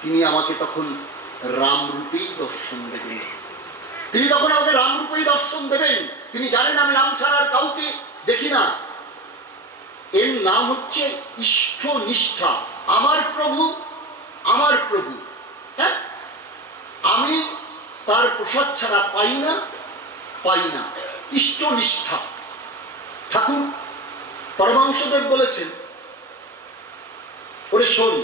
তিনি আমাকে তখন রাম রূপেই দর্শন দেবেন। তিনি তখন আমাকে রাম রূপেই দর্শন দেবেন। তিনি জানেন আমি রাম ছাড়া আর কাউকে দেখি না। এর নাম হচ্ছে ইষ্ট নিষ্ঠা। আমার প্রভু, আমার প্রভু, হ্যাঁ আমি তার প্রসাদ ছাড়া পাই না, পাই না, ইষ্ট নিষ্ঠা। ঠাকুর পরমাংশদেব বলেছেন, ওরে শোন,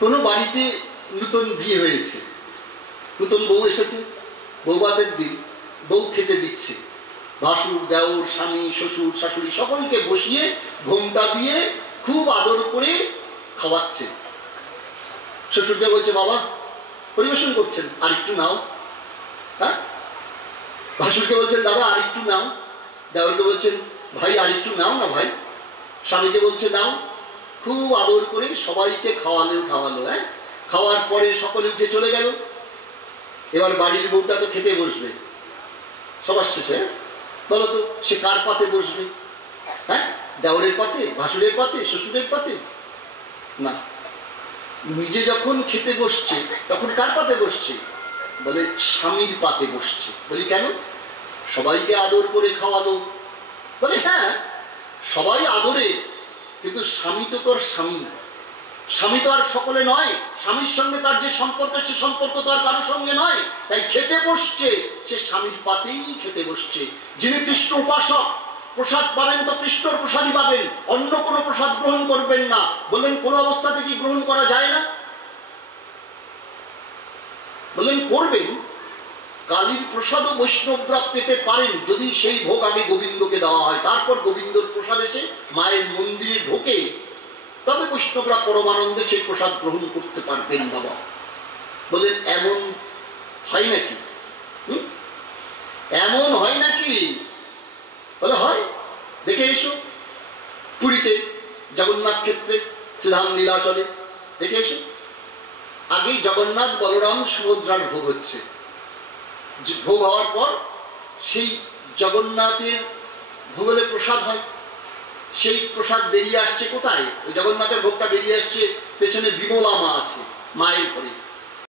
কোনো বাড়িতে নতুন বিয়ে হয়েছে, নতুন বউ এসেছে, বৌভাতের দিন বউ খেতে দিচ্ছে, ভাসুর দেওর স্বামী শ্বশুর শাশুড়ি সকলকে বসিয়ে ঘোমটা দিয়ে খুব আদর করে খাওয়াচ্ছে। শ্বশুরকে বলছে বাবা পরিবেশন করছেন আর একটু নাও, হ্যাঁ ভাসুরকে বলছেন দাদা আর একটু নাও, দেওরকে বলছেন ভাই আর একটু নাও না ভাই, স্বামীকে বলছে নাও, খুব আদর করে সবাইকে খাওয়ালো। হ্যাঁ খাওয়ার পরে সকলে উঠে চলে গেল। এবার বাড়ির বউটা তো খেতে বসবে, সবার শেষে বলো তো সে কার পাতে বসবে? হ্যাঁ দেওরের পাতে, ভাসুরের পাতে, শ্বশুরের পাতে? না, নিজে যখন খেতে বসছে তখন কার পাতে বসছে? বলে স্বামীর পাতে বসছে। বলি কেন? সবাইকে আদর করে খাওয়ালো। বলে হ্যাঁ সবাই আদরে, কিন্তু স্বামী তো তোর স্বামী, স্বামী তো আর সকলে নয়, স্বামীর সঙ্গে তার যে সম্পর্ক সে সম্পর্ক তো আর কারোর সঙ্গে নয়। তাই খেতে বসছে সে স্বামীর পাতেই খেতে বসছে। যিনি কৃষ্ণ উপাসক প্রসাদ পাবেন তো কৃষ্ণর প্রসাদই পাবেন, অন্য কোনো প্রসাদ গ্রহণ করবেন না। বললেন কোন অবস্থাতে কি গ্রহণ করা যায় না? বললেন করবেন, কালীর প্রসাদও বৈষ্ণবরা পেতে পারেন যদি সেই ভোগ আগে গোবিন্দকে দেওয়া হয়, তারপর গোবিন্দর প্রসাদ এসে মায়ের মন্দিরে ঢোকে, তবে বৈষ্ণবরা পরমানন্দে সেই প্রসাদ গ্রহণ করতে পারবেন বাবা। বলেন এমন হয় নাকি? এমন হয় নাকি? বলে হয়, দেখে এসো পুরীতে জগন্নাথ ক্ষেত্রে শ্রীধাম লীলাচলে দেখে এসো। আগেই জগন্নাথ বলরাম সুভদ্রার ভোগ হচ্ছে, ভোগ হওয়ার পর সেই জগন্নাথের ভোগলে প্রসাদ হয়, সেই প্রসাদ বেরিয়ে আসছে কোথায়? ওই জগন্নাথের ভোগটা বেরিয়ে আসছে পেছনে বিমলা মা আছে, মায়ের ঘরে